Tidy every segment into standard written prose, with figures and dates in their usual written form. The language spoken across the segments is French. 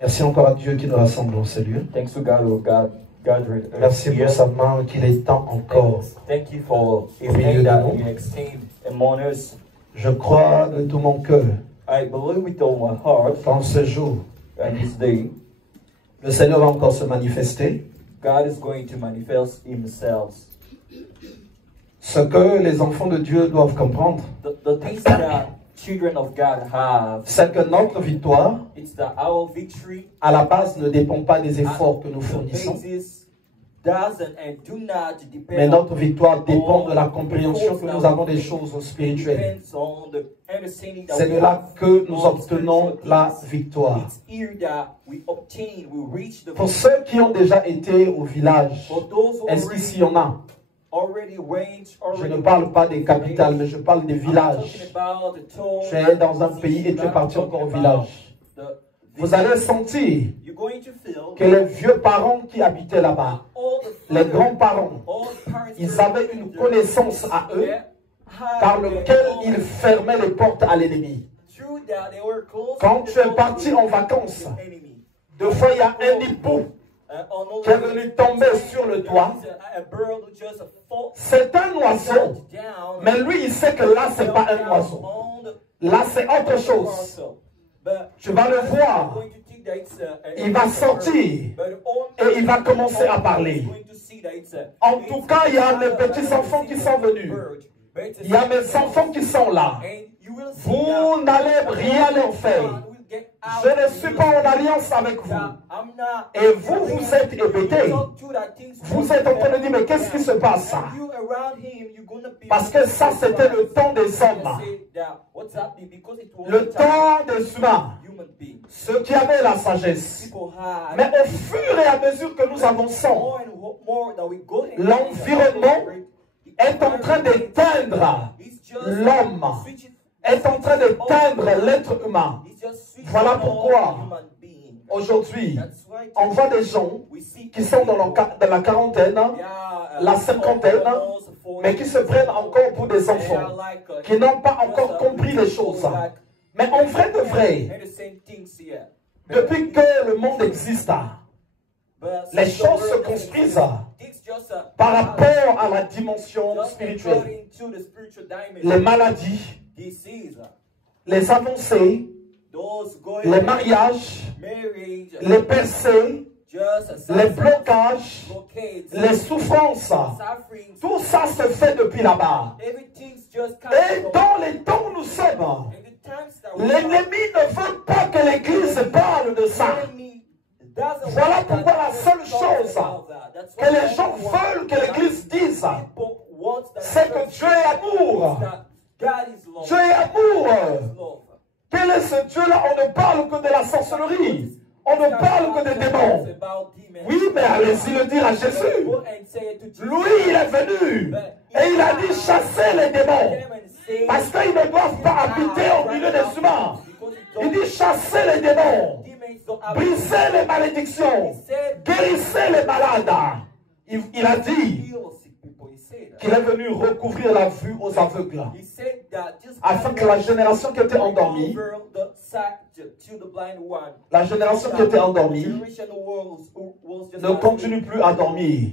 Merci encore à Dieu qui nous rassemble en ce lieu. Thanks to God who gathered us Merci here. pour sa main qu'il est temps encore. Thank you for His Au milieu hand de that nous. He extended among us. Je crois de tout mon cœur I believe with all my heart qu'en ce jour, that this day le Seigneur va encore se manifester. God is going to manifest Himself. Ce que les enfants de Dieu doivent comprendre, The things that children of God have, c'est que notre victoire, it's that our victory à la base, ne dépend pas des efforts que nous the fournissons, basis doesn't and do not depend mais notre victoire dépend on de la compréhension que nous avons des choses spirituelles. depends on the understanding that C'est we de là have que nous on obtenons spiritual la things. victoire. It's here that we obtain, we reach the Pour victory. ceux qui ont déjà été au village, For those who est-ce qu'ici il y en a? already went, Je ne parle pas des capitales, mais je parle des villages. Tu es dans un pays et tu es parti encore au village. Vous allez sentir que les vieux parents qui habitaient là-bas, les grands-parents, ils avaient une connaissance à eux par laquelle ils fermaient les portes à l'ennemi. Quand tu es parti en vacances, deux fois il y a un hibou qui est venu tomber sur le toit. C'est un oiseau, mais lui il sait que là c'est pas un oiseau. Là c'est autre chose. Tu vas le voir. Il va sortir et il va commencer à parler. En tout cas, il y a mes petits enfants qui sont venus. Il y a mes enfants qui sont là. Vous n'allez rien leur faire. Je ne suis pas en alliance avec vous. Et vous, vous êtes hébétés. Vous êtes en train de dire, mais qu'est-ce qui se passe? Parce que ça, c'était le temps des hommes. Le temps des humains. Ceux qui avaient la sagesse. Mais au fur et à mesure que nous avançons, l'environnement est en train d'éteindre l'homme, est en train d'éteindre l'être humain. Voilà pourquoi, aujourd'hui, on voit des gens qui sont dans la quarantaine, la cinquantaine, mais qui se prennent encore pour des enfants, qui n'ont pas encore compris les choses. Mais en vrai de vrai, depuis que le monde existe, les choses se construisent par rapport à la dimension spirituelle. Les maladies, les avancées, les mariages, les percées, les blocages, les souffrances, tout ça se fait depuis là-bas. Et dans les temps où nous sommes, l'ennemi ne veut pas que l'Église parle de ça. Voilà pourquoi la seule chose que les gens veulent que l'Église dise, c'est que Dieu est amour. Dieu est amour. Quel est ce Dieu-là? On ne parle que de la sorcellerie. On ne parle que des démons. Oui, mais allez-y le dire à Jésus. Lui, il est venu et il a dit chasser les démons. Parce qu'ils ne doivent pas habiter au milieu des humains. Il dit chasser les démons. Brisez les malédictions. Guérissez les malades. Il a dit qu'il est venu recouvrir la vue aux aveugles. Afin que la génération qui était endormie, ne continue plus à dormir,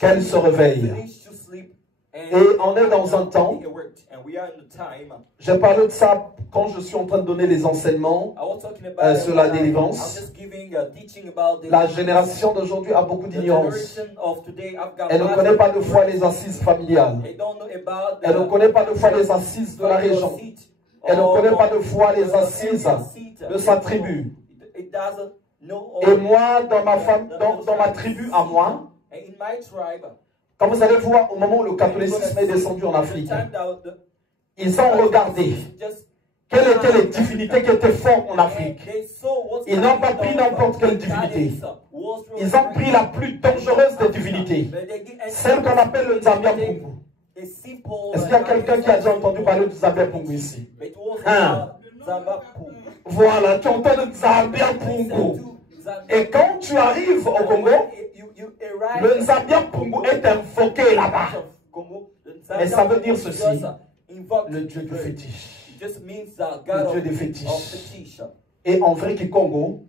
qu'elle se réveille. Et on est dans un temps, j'ai parlé de ça quand je suis en train de donner les enseignements sur la délivrance. La génération d'aujourd'hui a beaucoup d'ignorance. Elle ne connaît pas de fois les assises familiales. Elle ne connaît pas de fois les assises de la région. Elle ne connaît pas de fois les assises de sa tribu. Et moi, dans ma tribu à moi, quand vous allez voir au moment où le catholicisme est descendu en Afrique, ils ont regardé quelles étaient les divinités qui étaient fortes en Afrique. Ils n'ont pas pris n'importe quelle divinité. Ils ont pris la plus dangereuse des divinités, celle qu'on appelle le Nzambia Pungu. Est-ce qu'il y a quelqu'un qui a déjà entendu parler de Nzambia Pungu ici? Hein? Voilà, tu entends le Nzambia Pungu. Et quand tu arrives au Congo, le Nzambia Pungu est invoqué là-bas. Et ça veut dire ceci, le Dieu du fétiche. Le Dieu des fétiches. Et en vrai, Congo,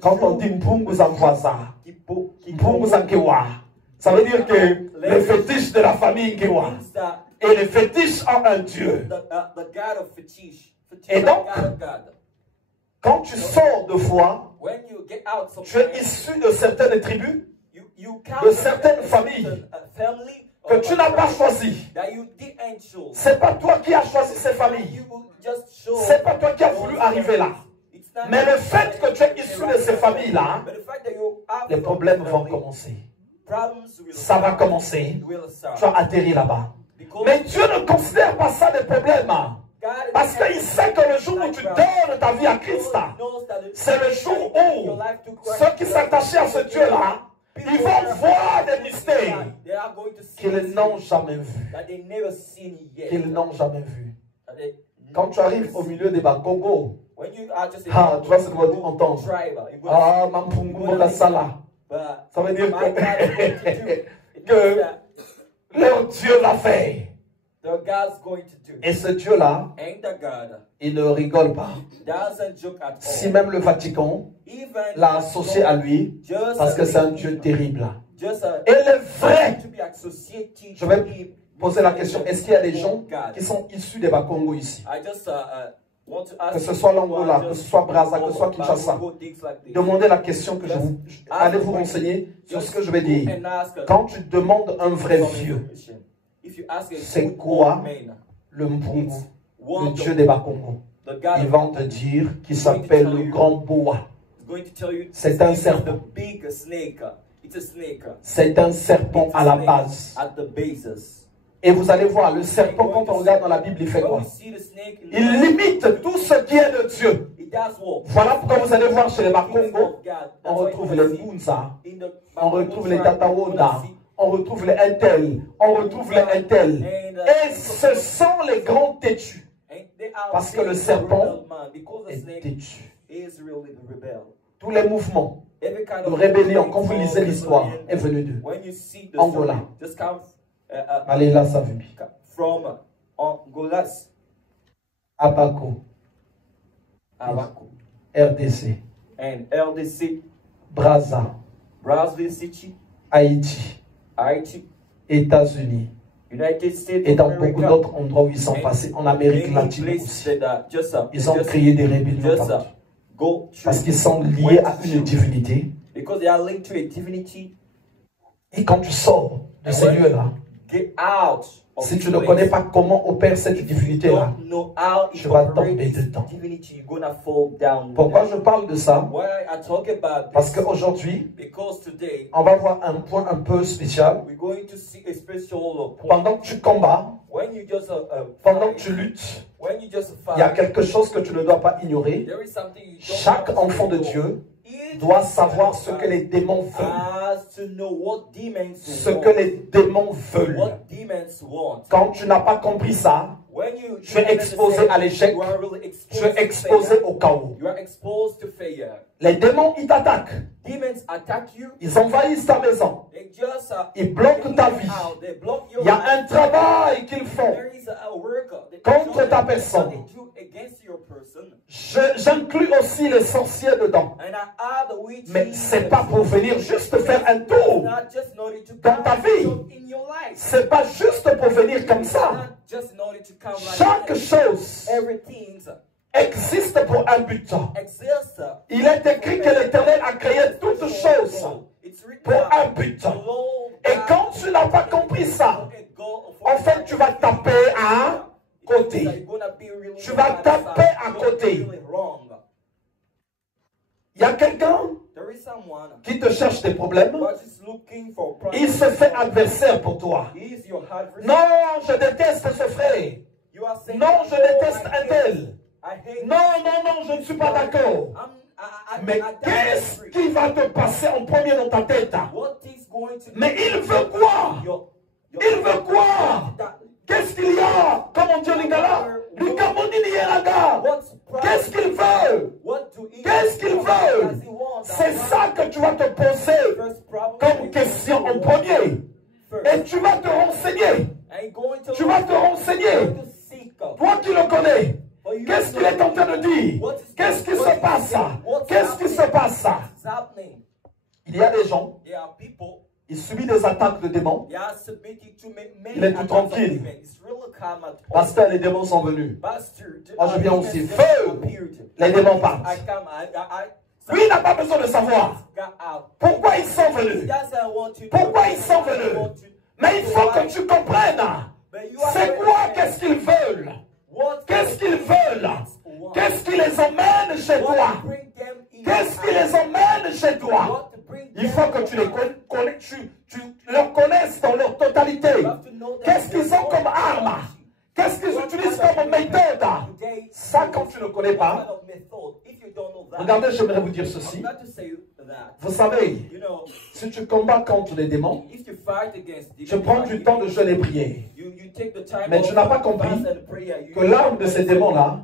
Quand on dit Mpungu Zamvoisa, Mpungu Zankewa, ça veut dire que le fétiche de la famille Nkewa. Et les fétiches ont un Dieu. Et donc, quand tu sors de foi, tu es issu de certaines tribus, de certaines familles que tu n'as pas choisies. Ce n'est pas toi qui as choisi ces familles. Ce n'est pas toi qui as voulu arriver là. Mais le fait que tu es issu de ces familles-là, les problèmes vont commencer. Ça va commencer. Tu as atterri là-bas. Mais Dieu ne considère pas ça des problèmes. Parce qu'il sait que le jour où tu donnes ta vie à Christ, c'est le jour où ceux qui s'attachaient à ce Dieu-là, ils vont voir des mystères qu'ils n'ont jamais vus. Qu'ils n'ont jamais vus. Quand tu arrives au milieu des Bakongo, tu vas se entendre. Ah, Mampungu Mokasala. Ça veut dire que leur Dieu l'a fait. Et ce Dieu-là, il ne rigole pas. Si même le Vatican l'a associé à lui, parce que c'est un Dieu terrible. Et le vrai, je vais poser la question, est-ce qu'il y a des gens qui sont issus des Bakongo ici? Que ce soit l'Angola, que ce soit Brazza, que ce soit Kinshasa. Demandez la question que allez vous renseigner sur ce que je vais dire. Quand tu demandes un vrai vieux, c'est quoi le Mpungu, le Dieu des Bakongo? Ils vont te dire qu'il s'appelle le grand boa. C'est un serpent. C'est un serpent à la base. Et vous allez voir, le serpent, quand on regarde dans la Bible, il fait quoi? Il limite tout ce qui est de Dieu. Voilà pourquoi vous allez voir chez les Bakongo, on retrouve les Ngunza, on retrouve les Tatawoda, on retrouve les Intel, on retrouve les Intel. Et ce sont les grands têtus. Parce que le serpent est têtu. Tous les mouvements de rébellion, quand vous lisez l'histoire, est venu d'eux. Angola. Allez là, ça veut dire. From Angolas. Abaco. RDC. And RDC. Brazza. Brazil City. Haïti. Haïti. États-Unis. United States. Et dans beaucoup d'autres endroits où ils sont passés, en Amérique latine aussi. Ils ont créé des rébellions partout. Parce qu'ils sont liés à une divinité. Because they are linked to a divinity. Et quand tu sors de ces lieux-là, si tu ne connais pas comment opère cette divinité-là, tu vas tomber dedans. Pourquoi je parle de ça? Parce qu'aujourd'hui, on va voir un point un peu spécial. Pendant que tu combats, pendant que tu luttes, il y a quelque chose que tu ne dois pas ignorer. Chaque enfant de Dieu doit savoir ce que les démons veulent. Ce que les démons veulent. Quand tu n'as pas compris ça, tu es exposé à l'échec, tu es exposé au chaos. Les démons, ils t'attaquent. Ils envahissent ta maison. Ils bloquent ta vie. Il y a un travail qu'ils font contre ta personne. J'inclus aussi les sorciers dedans. Mais ce n'est pas pour venir juste faire un tour dans ta vie. Ce n'est pas juste pour venir comme ça. Chaque chose existe pour un but. Il est écrit que l'Éternel a créé toutes choses pour un but. Et quand tu n'as pas compris ça, en fait, tu vas taper à côté. Tu vas taper à côté. Il y a quelqu'un qui te cherche des problèmes. Il se fait adversaire pour toi. Non, je déteste ce frère. Non, je déteste un tel. Non, non, non, je ne suis pas d'accord. Mais qu'est-ce qui va te passer en premier dans ta tête? Mais il veut quoi? Il veut quoi? Qu'est-ce qu'il y a? Comme on dit au Lingala? Qu'est-ce qu'il veut? Qu'est-ce qu'il veut? C'est ça que tu vas te poser comme question en premier. Et tu vas te renseigner. Tu vas te renseigner. Toi qui le connais. Qu'est-ce qu'il est en train de dire? Qu'est-ce qui se passe? Qu'est-ce qui se se passe? It's happening. Il y a des gens, There are people. ils subissent des attaques de démons. They are submitted to many Il est tout attacks of tranquille. demons. It's really calm at all. Pasteur, les démons sont venus. Pastor, Moi, je viens demons aussi. just Feu! appeared. Les démons partent. I come, I Lui, il n'a pas besoin de savoir got out. pourquoi ils sont He venus. doesn't want to Pourquoi know. ils sont He doesn't venus. want to Mais il faut know que tu comprennes. But you are C'est ready quoi? to Qu'est-ce qu'ils veulent? what Qu'est-ce qu'ils veulent? Qu'est-ce qui les emmène chez what toi? to bring them in Qu'est-ce qui your les emmène chez toi? what to bring Il them faut que in tu your les life. connais, tu leur connaisses dans leur totalité. You have to know that Qu'est-ce qu'ils ont comme arme? Qu'est-ce qu'ils utilisent comme méthode? Today, Ça, quand tu ne connais what pas, kind of method? If you don't know that, regardez, j'aimerais vous dire I'm ceci. not to say that. Vous savez, You know, si tu combats contre les démons, if you fight against tu prends du temps de jeûne et prier. you take the time Mais of tu n'as pas fast compris and prayer. You que l'arme de ces démons-là,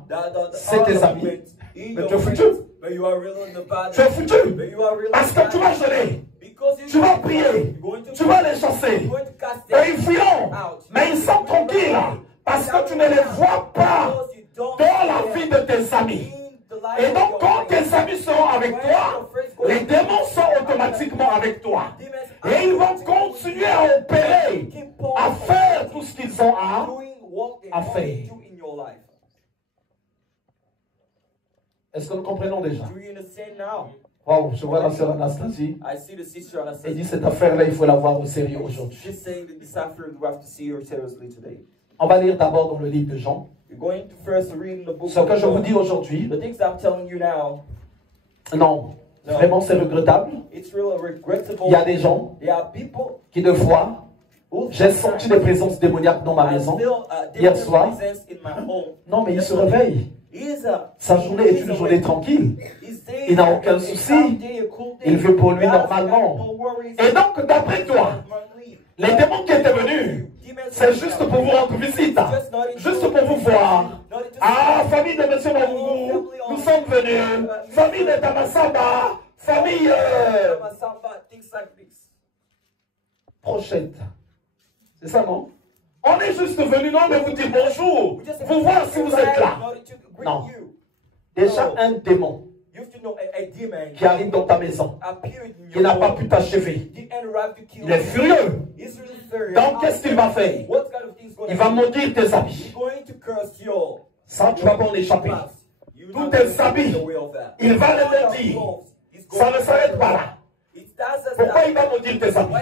c'est tes amis. Mais tu es foutu. But you are really in the bad. Tu es foutu. But you are really Parce que tu vas jeûner. because you Tu vas prier. Tu vas les chasser. You're going to cast Et them ils fuiront. out. Mais ils sont tranquilles. Parce que tu ne les vois pas Because you don't dans la see vie them de tes amis. in the life Et of donc, your quand friends. tes amis seront avec toi, les démons sont automatiquement avec toi. Et ils vont continuer à opérer, à faire tout ce qu'ils ont à. Doing what they à want faire. to do in your life. Est-ce que nous comprenons déjà? Do you understand now? Wow, je vois la sœur Anastasie. I see the sister and I Elle dit say, cette affaire-là, il faut la voir au sérieux aujourd'hui. she's saying that this afternoon we have to see her seriously today. On va lire d'abord dans le livre de Jean. You're going to first read in the book Ce of que je vous John. dis aujourd'hui, The things I'm telling you now, non, vraiment c'est regrettable. it's really regrettable. Il y a des gens There are people qui, de fois, who j'ai senti des présences démoniaques dans ma I maison. feel, hier different soir. presence in my home. Non, mais il se réveille. Sa journée est une journée tranquille. Il n'a aucun souci. Il vit pour lui normalement. Et donc, d'après toi, les démons qui étaient venus, c'est juste pour vous rendre visite. Juste pour vous voir. Ah, famille de M. Mavougou, nous sommes venus. Famille de Tamasamba, famille Prochette. C'est ça, non? On est juste venu, non, mais vous dire bonjour. Vous voir si vous êtes là. Non. Déjà un démon qui arrive dans ta maison, qui n'a pas pu t'achever. Il est furieux. Donc qu'est-ce qu'il va faire? Il va maudire tes habits. Ça, tu vas pas en échapper. Tous tes habits, il va les maudire. Ça ne s'arrête pas là. Pourquoi il va maudire tes habits?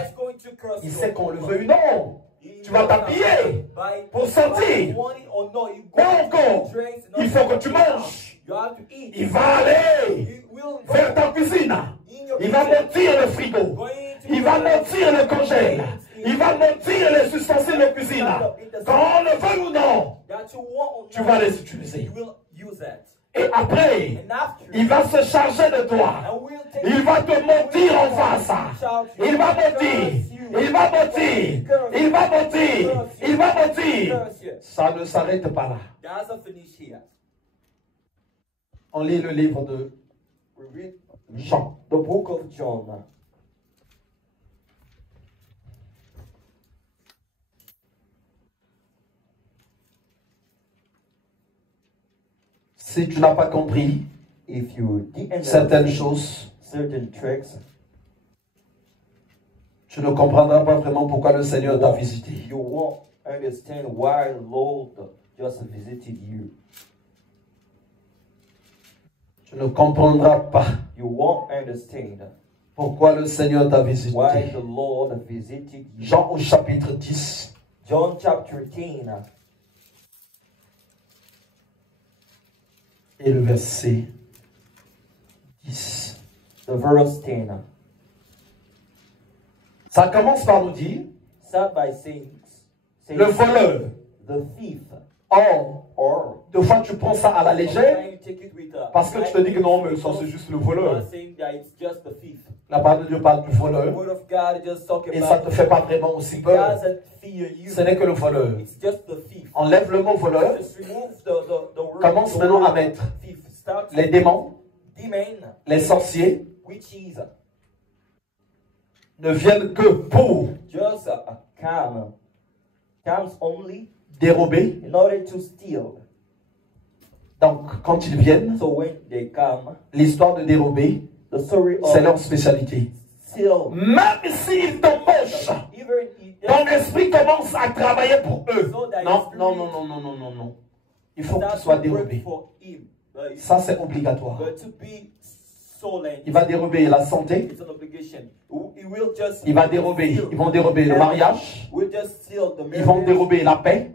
Il sait qu'on le veut ou non. Tu vas t'habiller pour sortir. Quoi encore? Il faut que tu manges. Il va aller vers ta cuisine. Il va monter le frigo. Il va monter le congèle. Il va monter les ustensiles de cuisine. Qu'on le veuille ou non, tu vas les utiliser. Et après, il va se charger de toi. Il va te mentir en face. Il va mentir. Il va mentir. Il va mentir. Il va mentir. Ça ne s'arrête pas là. On lit le livre de Jean. The book of John. Si tu n'as pas compris If you didn't certaines know choses, certain tricks, tu ne comprendras pas vraiment pourquoi le Seigneur t'a visité. you won't understand why the Lord just visited you. Tu ne comprendras pas You won't understand pourquoi le Seigneur t'a why visité. the Lord visited you. Jean au chapitre 10, John chapter 10, et le verset 10. the verse 10. Ça commence par nous dire, Start by saying le voleur. the thief. Or, Or des fois tu prends ça à la légère, sometimes you take it with parce que tu te dis que non, mais ça c'est juste le You voleur. are saying that it's just the thief. La parole de Dieu parle du The voleur, word of God just talking et ça ne about te fait pas vraiment aussi it peur. doesn't fear you. Ce n'est que le voleur. It's just the thief. Enlève le mot voleur, Just remove the word. commence the maintenant word à mettre thief. Start les démons, demon, les sorciers, witches, ne viennent que pour just comes only dérober. in order to steal. Donc, quand ils viennent, So when they come, l'histoire de dérober, C'est leur spécialité. Même s'ils t'embauchent, ton esprit commence à travailler pour eux. Non, non, non, non, non, non, non, non. Il faut qu'il soit dérobé. Ça, c'est obligatoire. Il va dérober la santé. Il va dérober, ils vont dérober le mariage. Ils vont dérober la paix.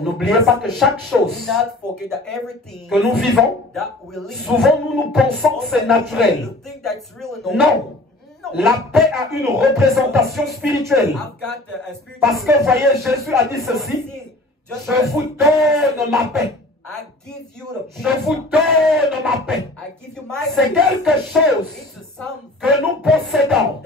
N'oubliez pas que chaque chose que nous vivons, souvent nous pensons que c'est naturel. Non. La paix a une représentation spirituelle. Parce que, voyez, Jésus a dit ceci. Je vous donne ma paix. Je vous donne ma paix. C'est quelque chose que nous possédons,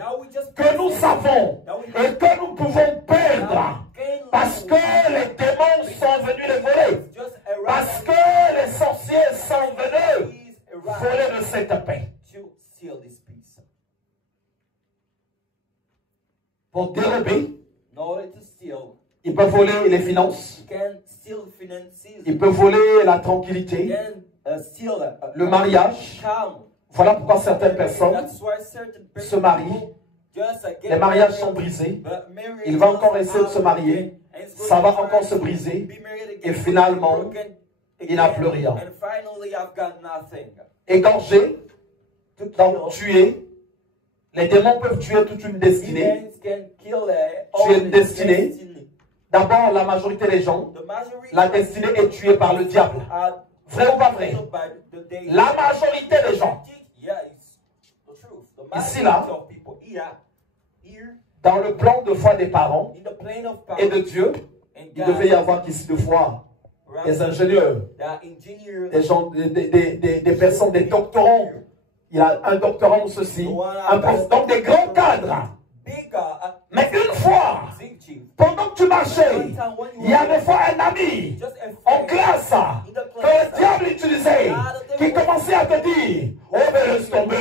que nous savons et que nous pouvons perdre. Parce que les démons sont venus les voler. Parce que les sorciers sont venus voler de cette paix. Pour dérober, il peut voler les finances. Il peut voler la tranquillité, le mariage. Voilà pourquoi certaines personnes se marient. Les mariages sont brisés. Il va encore essayer de se marier. Ça va encore se briser. Et finalement, il n'a plus rien. Égorgé, donc tué. Les démons peuvent tuer toute une destinée. Tuer une destinée. D'abord, la majorité des gens, la destinée est tuée par le diable. Vrai ou pas vrai? La majorité des gens. Ici, là, dans le plan de foi des parents et de Dieu, il devait y avoir qu'ici de foi des ingénieurs, des gens, des personnes, des doctorants. Il y a un doctorant ou ceci, donc des grands cadres. Mais une fois, pendant que tu marchais, il y a des fois un ami en classe que le diable utilisait, qui commençait à te dire, oh mais laisse tomber,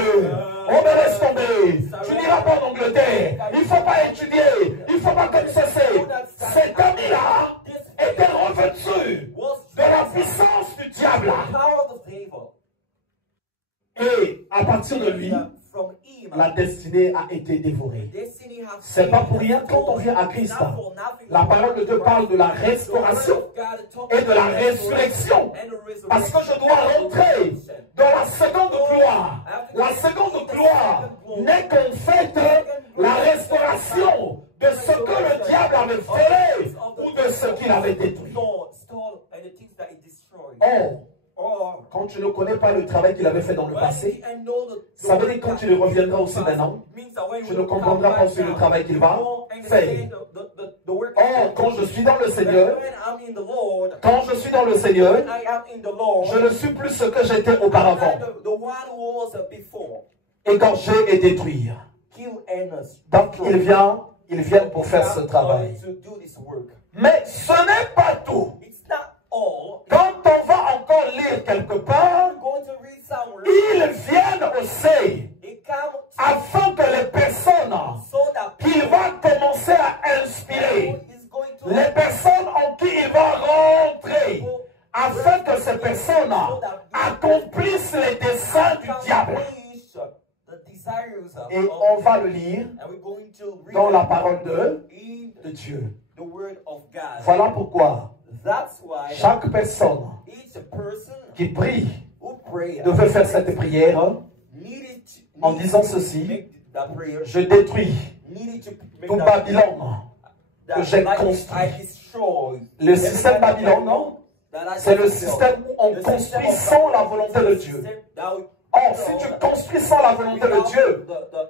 oh mais laisse tomber, tu n'iras pas en Angleterre, il ne faut pas étudier, il ne faut pas comme ceci. Cet ami-là était revêtu de la puissance du diable. Et à partir de lui, la destinée a été dévorée. C'est pas pour rien quand on vient à Christ. La parole de Dieu parle de la restauration et de la résurrection. Parce que je dois rentrer dans la seconde gloire. La seconde gloire n'est qu'en fait la restauration de ce que le diable avait volé ou de ce qu'il avait détruit. Or, quand tu ne connais pas le travail qu'il avait fait dans le passé, ça veut dire que quand tu le reviendras aussi maintenant, tu ne comprendras pas aussi le travail qu'il va faire. Or, quand je suis dans le Seigneur, je ne suis plus ce que j'étais auparavant. Égorgé et détruire. Donc, il vient pour faire ce travail. Mais ce n'est pas tout. Quand on va encore lire quelque part, ils viennent aussi afin que les personnes qu'il va commencer à inspirer, les personnes en qui il va rentrer, afin que ces personnes accomplissent les desseins du diable. Et on va le lire dans la parole de Dieu. Voilà pourquoi chaque personne qui prie devait faire cette prière en disant ceci: je détruis tout Babylone que j'ai construit. Le système Babylone, c'est le système où on construit sans la volonté de Dieu. Or, si tu construis sans la volonté de Dieu,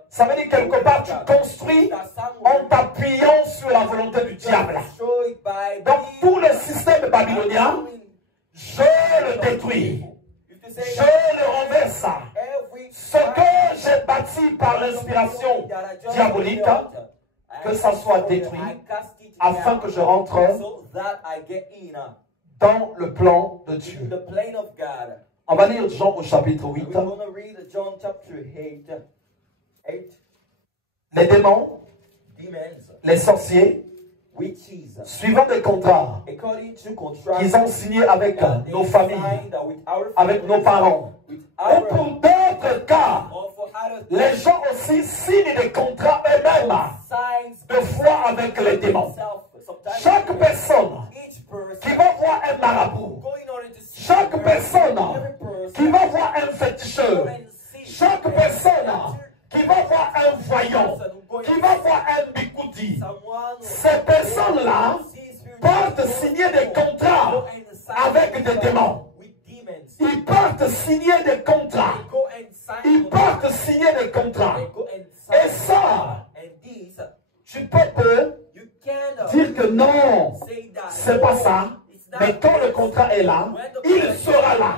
ça veut dire quelque part tu construis en t'appuyant sur la volonté du diable. Donc tout le système babylonien, je le détruis. Je le renverse. Ce que j'ai bâti par l'inspiration diabolique, que ça soit détruit, afin que je rentre dans le plan de Dieu. On va lire Jean au chapitre 8. Les démons, les sorciers, suivant des contrats qu'ils ont signés avec nos familles, avec nos parents, ou pour d'autres cas, les gens aussi signent des contrats eux-mêmes de foi avec les démons. Chaque personne qui va voir un marabout, chaque personne qui va voir un féticheur, chaque personne qui va voir un voyant, qui va voir un bigoudi, ces personnes-là partent signer des contrats avec des démons. Ils partent signer des contrats. Ils partent signer des contrats. Et ça, tu peux dire que non, c'est pas ça. Mais quand le contrat est là, il sera là.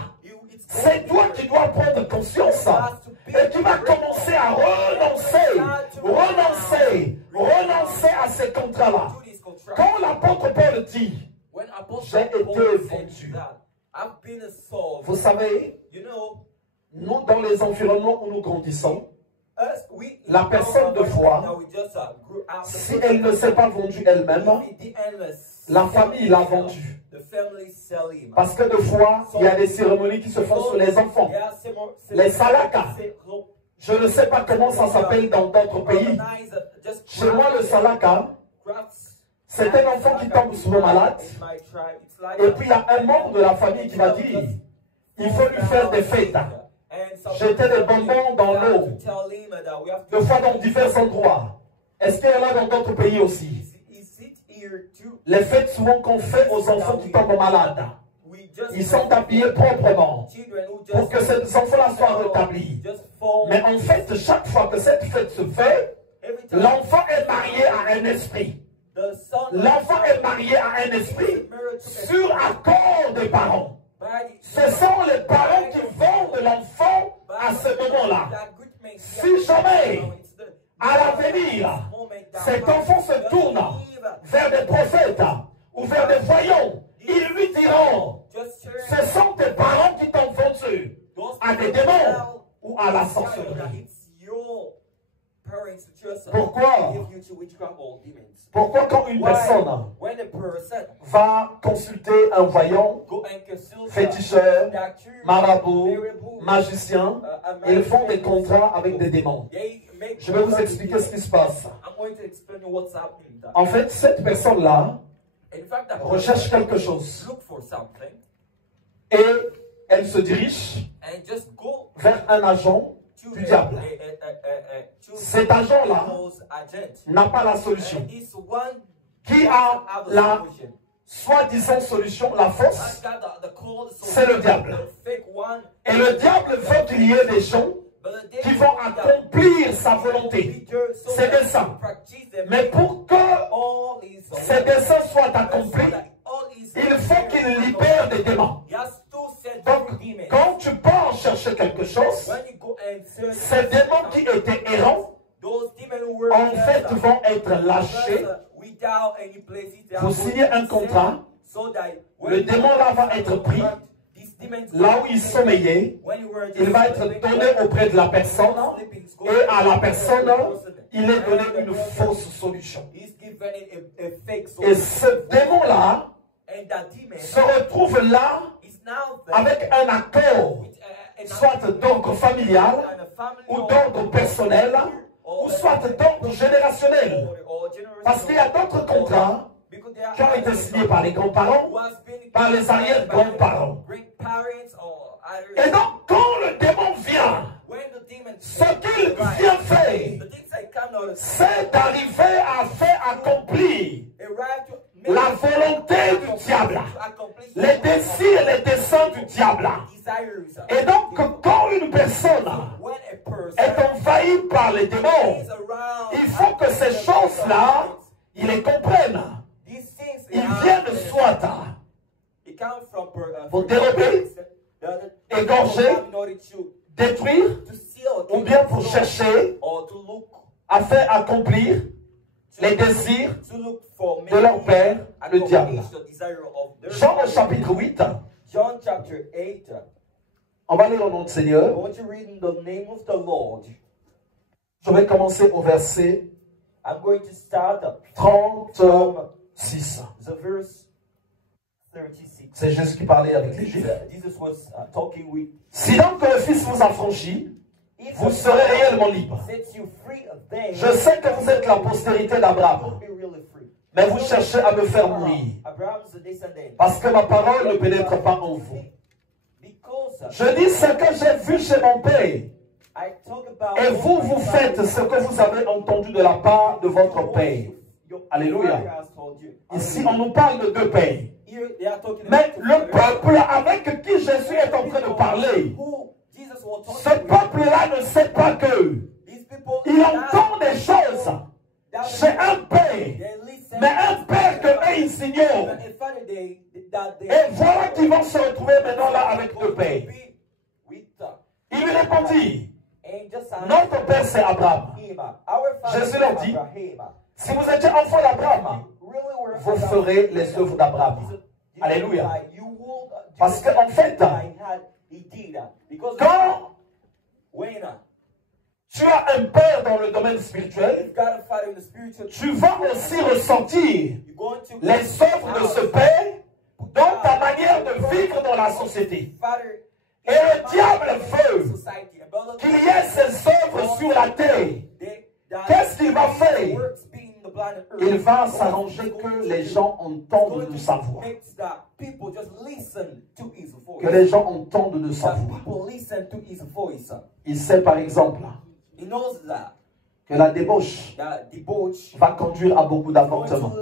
C'est toi qui dois prendre conscience. Et tu vas commencer à renoncer à ces contrats-là. Quand l'apôtre Paul dit, j'ai été vendu. Vous savez, nous, dans les environnements où nous grandissons, la personne de foi, si elle ne s'est pas vendue elle-même, la famille l'a vendue. Parce que de fois, il y a des cérémonies qui se font sur les enfants. Les salakas. Je ne sais pas comment ça s'appelle dans d'autres pays. Chez moi, le salaka, c'est un enfant qui tombe souvent malade. Et puis il y a un membre de la famille qui va dire, il faut lui faire des fêtes. Jeter des bonbons dans l'eau. Deux fois dans divers endroits. Est-ce qu'il y en a dans d'autres pays aussi? Les fêtes souvent qu'on fait aux enfants qui tombent malades. Ils sont habillés proprement pour que ces enfants-là soient rétablis. Mais en fait, chaque fois que cette fête se fait, l'enfant est marié à un esprit. L'enfant est marié à un esprit sur accord des parents. Ce sont les parents qui vendent l'enfant à ce moment-là. Si jamais, à l'avenir, cet enfant se tourne vers des prophètes ou vers des voyants, ils lui diront, ce sont tes parents qui t'ont vendu à des démons ou à la sorcellerie. Pourquoi quand une personne va consulter un voyant, féticheur, marabout, magicien, ils font des contrats avec des démons? Je vais vous expliquer ce qui se passe. En fait, cette personne-là recherche quelque chose et elle se dirige vers un agent du diable. Cet agent-là n'a pas la solution. Qui a la soi-disant solution, la force? C'est le diable. Et le diable veut qu'il y ait des gens qui vont accomplir sa volonté, ses desseins. Mais pour que ces desseins soient accomplis, il faut qu'il libère des démons. Donc, quand tu pars chercher quelque chose, ces démons qui étaient errants, en fait, vont être lâchés. Vous signez un contrat, le démon là va être pris, là où il sommeillait, il va être donné auprès de la personne, et à la personne, il est donné une fausse solution. Et ce démon-là se retrouve là avec un accord, soit d'ordre familial, ou d'ordre personnel, ou soit d'ordre générationnel. Parce qu'il y a d'autres contrats qui ont été signés par les grands-parents, par les arrière-grands-parents. Et donc, quand le démon vient, ce qu'il vient faire, c'est d'arriver à faire accomplir la volonté du diable, les désirs, les desseins du diable. Et donc, quand une personne est envahie par les démons, il faut que ces choses-là, ils les comprennent. Ils viennent soit pour dérober, égorger, détruire, ou bien pour chercher à faire accomplir les désirs de leur père, le diable. Jean au chapitre 8. On va lire au nom du Seigneur. Je vais commencer au verset 36. C'est Jésus qui parlait avec les Juifs. Si donc le Fils vous a franchi, vous serez réellement libre. Je sais que vous êtes la postérité d'Abraham, mais vous cherchez à me faire mourir, parce que ma parole ne pénètre pas en vous. Je dis ce que j'ai vu chez mon Père, et vous, vous faites ce que vous avez entendu de la part de votre Père. Alléluia. Ici, on nous parle de deux pères. Mais le peuple avec qui Jésus est en train de parler, ce peuple-là ne sait pas que il entend des choses chez un père, mais un père que eux ils ignorent. Et voilà qu'ils vont se retrouver maintenant là avec deux pères. Il lui répondit, notre père c'est Abraham. Jésus leur dit, si vous étiez enfant d'Abraham, vous ferez les œuvres d'Abraham. Alléluia. Parce qu'en fait, quand tu as un père dans le domaine spirituel, tu vas aussi ressentir les œuvres de ce père dans ta manière de vivre dans la société. Et le diable veut qu'il y ait ces œuvres sur la terre. Qu'est-ce qu'il va faire? Il va s'arranger que les gens entendent de sa voix. Que les gens entendent de sa voix. Il sait par exemple que la débauche va conduire à beaucoup d'avortements.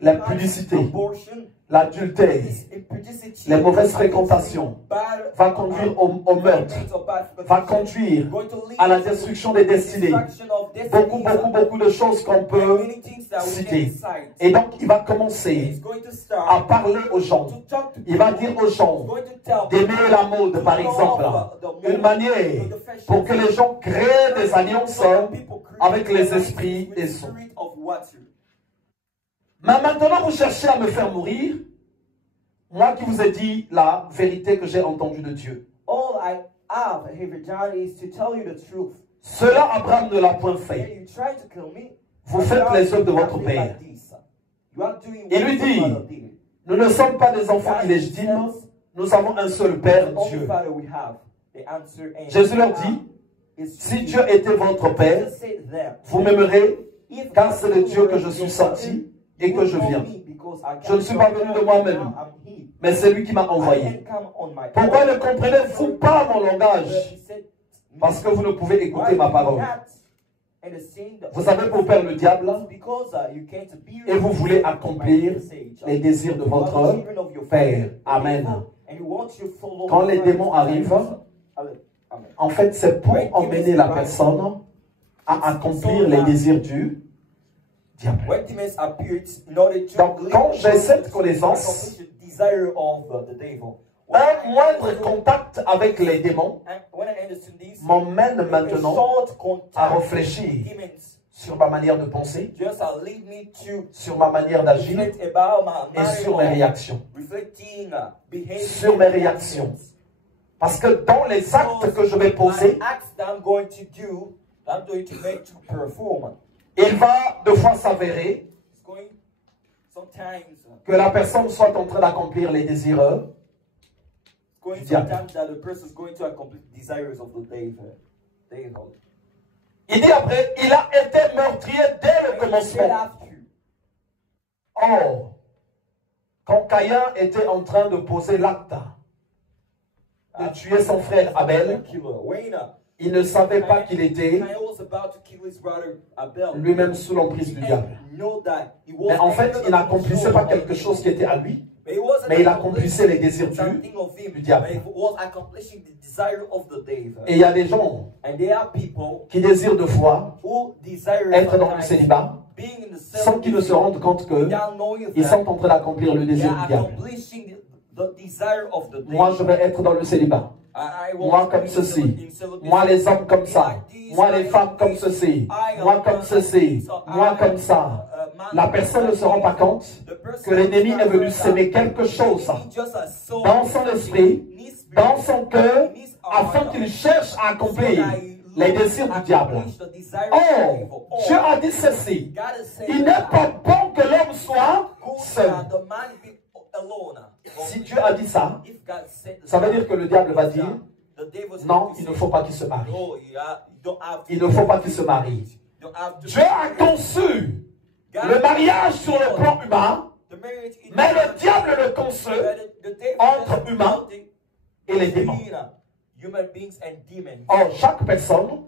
L'impudicité, l'adultère, les mauvaises fréquentations va conduire au meurtre, va conduire à la destruction des destinées. Beaucoup de choses qu'on peut citer. Et donc il va commencer à parler aux gens. Il va dire aux gens d'aimer la mode par exemple. Une manière pour que les gens créent des alliances avec les esprits des sons. Mais maintenant vous cherchez à me faire mourir. Moi qui vous ai dit la vérité que j'ai entendue de Dieu. Cela Abraham ne l'a point fait. Vous faites les œuvres de votre père. Il lui dit, nous ne sommes pas des enfants illégitimes, nous avons un seul Père, Dieu. Jésus leur dit, si Dieu était votre Père, vous m'aimerez, car c'est de Dieu que je suis sorti et que je viens. Je ne suis pas venu de moi-même, mais c'est lui qui m'a envoyé. Pourquoi ne comprenez-vous pas mon langage? Parce que vous ne pouvez écouter ma parole. Vous avez pour père le diable et vous voulez accomplir les désirs de votre Père. Amen. Quand les démons arrivent, en fait, c'est pour emmener la personne à accomplir les désirs du diable. Donc, quand j'ai cette connaissance, un moindre contact avec les démons m'emmène maintenant à réfléchir sur ma manière de penser, sur ma manière d'agir et sur mes réactions. Sur mes réactions. Parce que dans les actes que je vais poser, il va de fois s'avérer que la personne soit en train d'accomplir les désirs du diable. Il dit après, il a été meurtrier dès le commencement. Or, quand Caïn était en train de poser l'acte de tuer son frère Abel, il ne savait pas qu'il était lui-même sous l'emprise du diable. Mais en fait, il n'accomplissait pas quelque chose qui était à lui, mais il accomplissait les désirs du diable. Et il y a des gens qui désirent de fois être dans le célibat sans qu'ils ne se rendent compte qu'ils sont en train d'accomplir le désir du diable. Moi, je vais être dans le célibat. Moi comme ceci. Moi les hommes comme ça. Moi les femmes comme ceci. Moi comme ceci. Moi comme ça. La personne ne se rend pas compte que l'ennemi est venu s'aimer quelque chose dans son esprit, dans son cœur, afin qu'il cherche à accomplir les désirs du diable. Oh, Dieu a dit ceci. Il n'est pas bon que l'homme soit seul. Si Dieu a dit ça, ça veut dire que le diable va dire, Non, il ne faut pas qu'il se marie. Il ne faut pas qu'il se marie. Dieu a conçu le mariage sur le plan humain, mais le diable le conçut entre humains et les démons. Or, chaque personne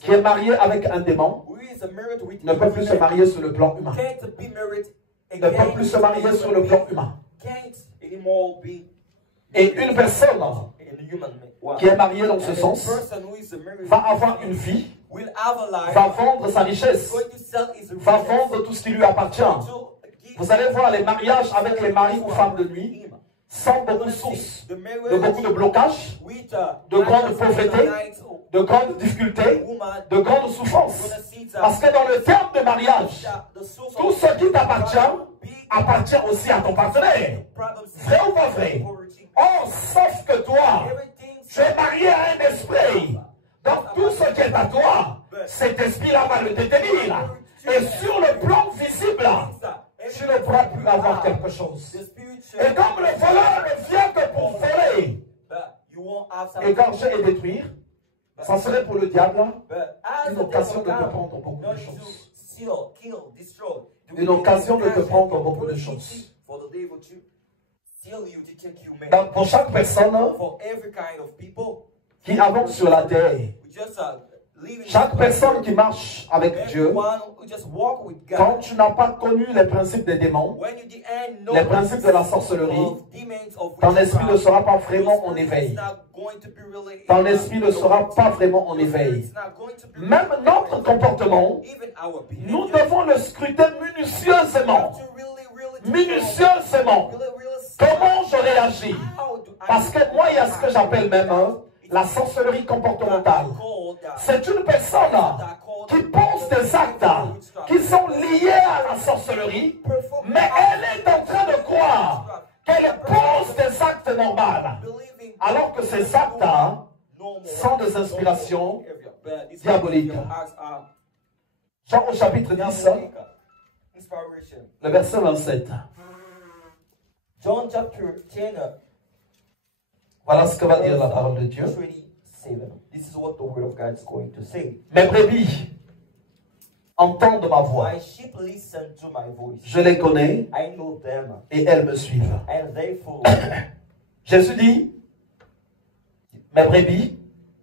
qui est mariée avec un démon ne peut plus se marier sur le plan humain. Ne peut plus se marier sur le plan humain. Et une personne qui est mariée dans ce sens va avoir une vie, va vendre sa richesse, va vendre tout ce qui lui appartient. Vous allez voir les mariages avec les maris ou femmes de nuit sans beaucoup de sources, de beaucoup de blocages, de grandes pauvreté, de grandes difficultés, de grandes souffrances. Parce que dans le terme de mariage, tout ce qui t'appartient appartient aussi à ton partenaire. Vrai ou pas vrai? Oh, sauf que toi, tu es marié à un esprit. Donc tout ce qui est à toi, cet esprit-là va le détenir. Et sur le plan visible, tu ne pourras plus avoir quelque chose. Et comme le voleur ne vient que pour voler, égorger et détruire, ça serait pour le diable une occasion de te prendre beaucoup de choses. Une occasion de te prendre beaucoup de choses. Donc pour chaque personne qui avance sur la terre, chaque personne qui marche avec Dieu, quand tu n'as pas connu les principes des démons, les principes de la sorcellerie, ton esprit ne sera pas vraiment en éveil. Ton esprit ne sera pas vraiment en éveil. Même notre comportement, nous devons le scruter minutieusement. Minutieusement. Comment je réagis? Parce que moi, il y a ce que j'appelle même la sorcellerie comportementale. C'est une personne qui pose des actes qui sont liés à la sorcellerie, mais elle est en train de croire qu'elle pose des actes normaux, alors que ces actes sont des inspirations diaboliques. Jean au chapitre 10, le verset 27. John chapter 10. Voilà ce que va dire la parole de Dieu. This is what the word of God is going to say. Mes brebis entendent ma voix. My sheep listen to my voice. Je les connais I know them, et elles me suivent. and they follow me. Jésus dit, mes brebis,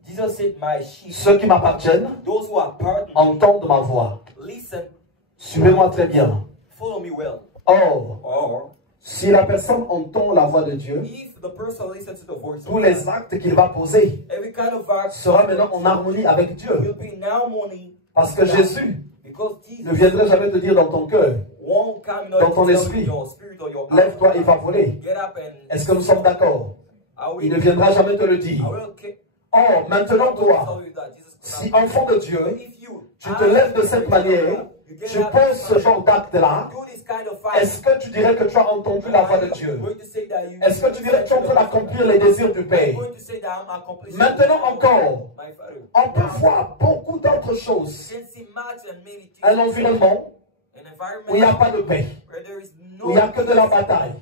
Jesus said, my sheep, ceux qui m'appartiennent, those who are part of me, entendent ma voix. listen, Suivez-moi très bien. follow me well. Or, Or, si la personne entend la voix de Dieu, if the person listens to the voice tous of les God, actes qu'il va poser every kind of act sera maintenant en harmonie avec Dieu. will be in harmony. Parce que Jésus Because ne Jesus viendrait jamais te dire dans ton cœur, won't come in dans order ton to tell esprit, you your spirit or your lève-toi et va voler. get up and Est-ce que nous sommes d'accord? I will, Il ne viendra jamais te le I dire. will okay, Or, maintenant toi, tell you that Jesus si cannot. enfant de But Dieu, if you tu te lèves de cette manière, tu poses ce genre d'acte-là, do this kind of est-ce que tu dirais que tu as entendu la voix de Dieu? Est-ce que tu dirais que tu es en train d'accomplir les désirs du Père? Maintenant encore, on peut voir beaucoup d'autres choses. Un environnement où il n'y a pas de paix, où il n'y a que de la bataille.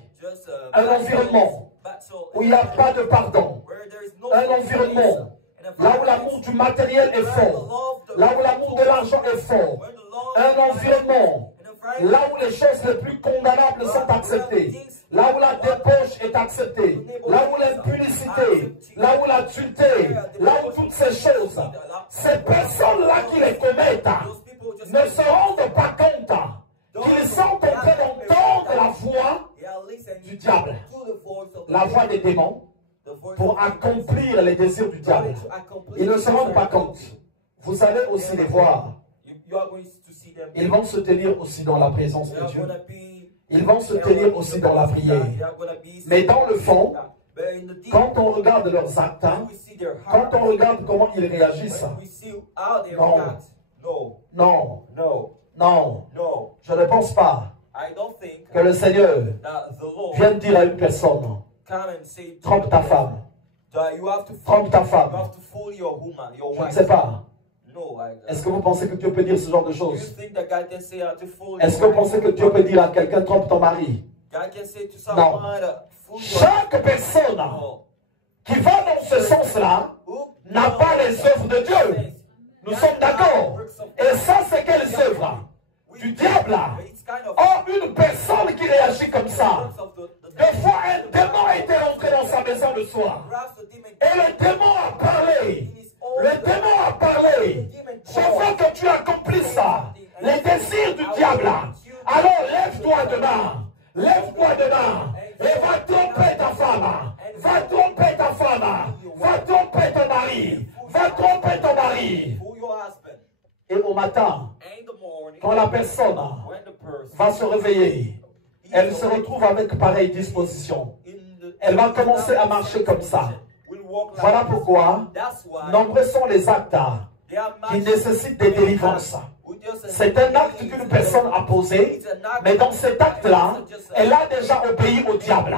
Un environnement où il n'y a pas de pardon. Un environnement là où l'amour du matériel est fort, là où l'amour de l'argent est fort. Un environnement là où les choses les plus condamnables sont acceptées, là où la débauche est acceptée, là où l'impudicité, là où l'adultère, là où toutes ces choses, ces personnes-là qui les commettent ne se rendent pas compte qu'ils sont en train d'entendre la voix du diable, la voix des démons, pour accomplir les désirs du diable. Ils ne se rendent pas compte. Vous allez aussi les voir. Ils vont se tenir aussi dans la présence de Dieu. Ils vont se tenir aussi dans la prière. Mais dans le fond, quand on regarde leurs actes, quand on regarde comment ils réagissent, non, je ne pense pas que le Seigneur vienne dire à une personne, trompe ta femme, trompe ta femme. Je ne sais pas. Est-ce que vous pensez que Dieu peut dire ce genre de choses? Est-ce que vous pensez que Dieu peut dire à quelqu'un, trompe ton mari? Non. Chaque personne qui va cela n'a pas les œuvres de Dieu. Nous sommes d'accord. Et ça, c'est quelles œuvres? Du diable. Or, une personne qui réagit comme ça, des fois un démon était rentré dans sa maison le soir. Et le démon a parlé. Le démon a parlé. Je veux que tu accomplisses ça. Les désirs du diable. Alors lève-toi demain. Lève-toi demain. Et va tromper ta femme. Va tromper ta femme. Va tromper ton mari. Va tromper ton mari. Et au matin, quand la personne va se réveiller, elle se retrouve avec pareille disposition. Elle va commencer à marcher comme ça. Voilà pourquoi nombreux sont les actes qui nécessitent des délivrances. C'est un acte qu'une personne a posé, mais dans cet acte-là, elle a déjà obéi au diable.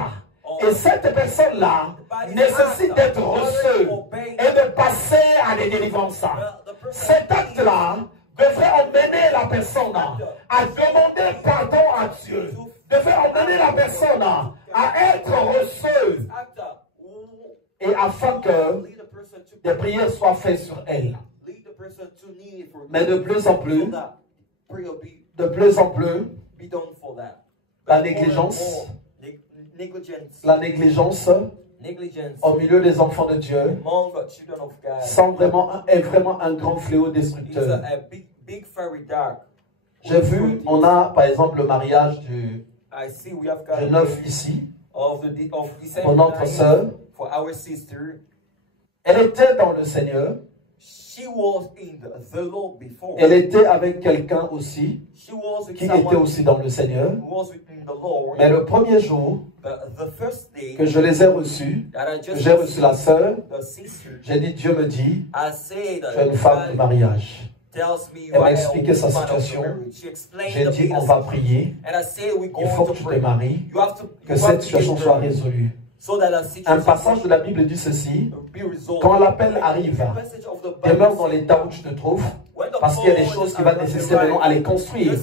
Et cette personne-là nécessite d'être reçue et de passer à des délivrances. Cet acte-là devrait emmener la personne à demander pardon à Dieu, devrait emmener la personne à être reçue, et afin que des prières soient faites sur elle. Mais de plus en plus, la négligence au milieu des enfants de Dieu est vraiment un grand fléau destructeur. J'ai vu, on a par exemple le mariage du 9 ici, pour notre sœur. Elle était dans le Seigneur. Elle était avec quelqu'un aussi qui était aussi dans le Seigneur. Mais le premier jour que je les ai reçus, que j'ai reçu la sœur, j'ai dit, Dieu me dit, tu es une femme de mariage. Elle m'a expliqué sa situation. J'ai dit, on va prier. Il faut que tu te maries, que cette situation soit résolue. Un passage de la Bible dit ceci: quand l'appel arrive, demeure dans l'état où tu te trouves, parce qu'il y a des choses qui vont nécessiter maintenant à les construire.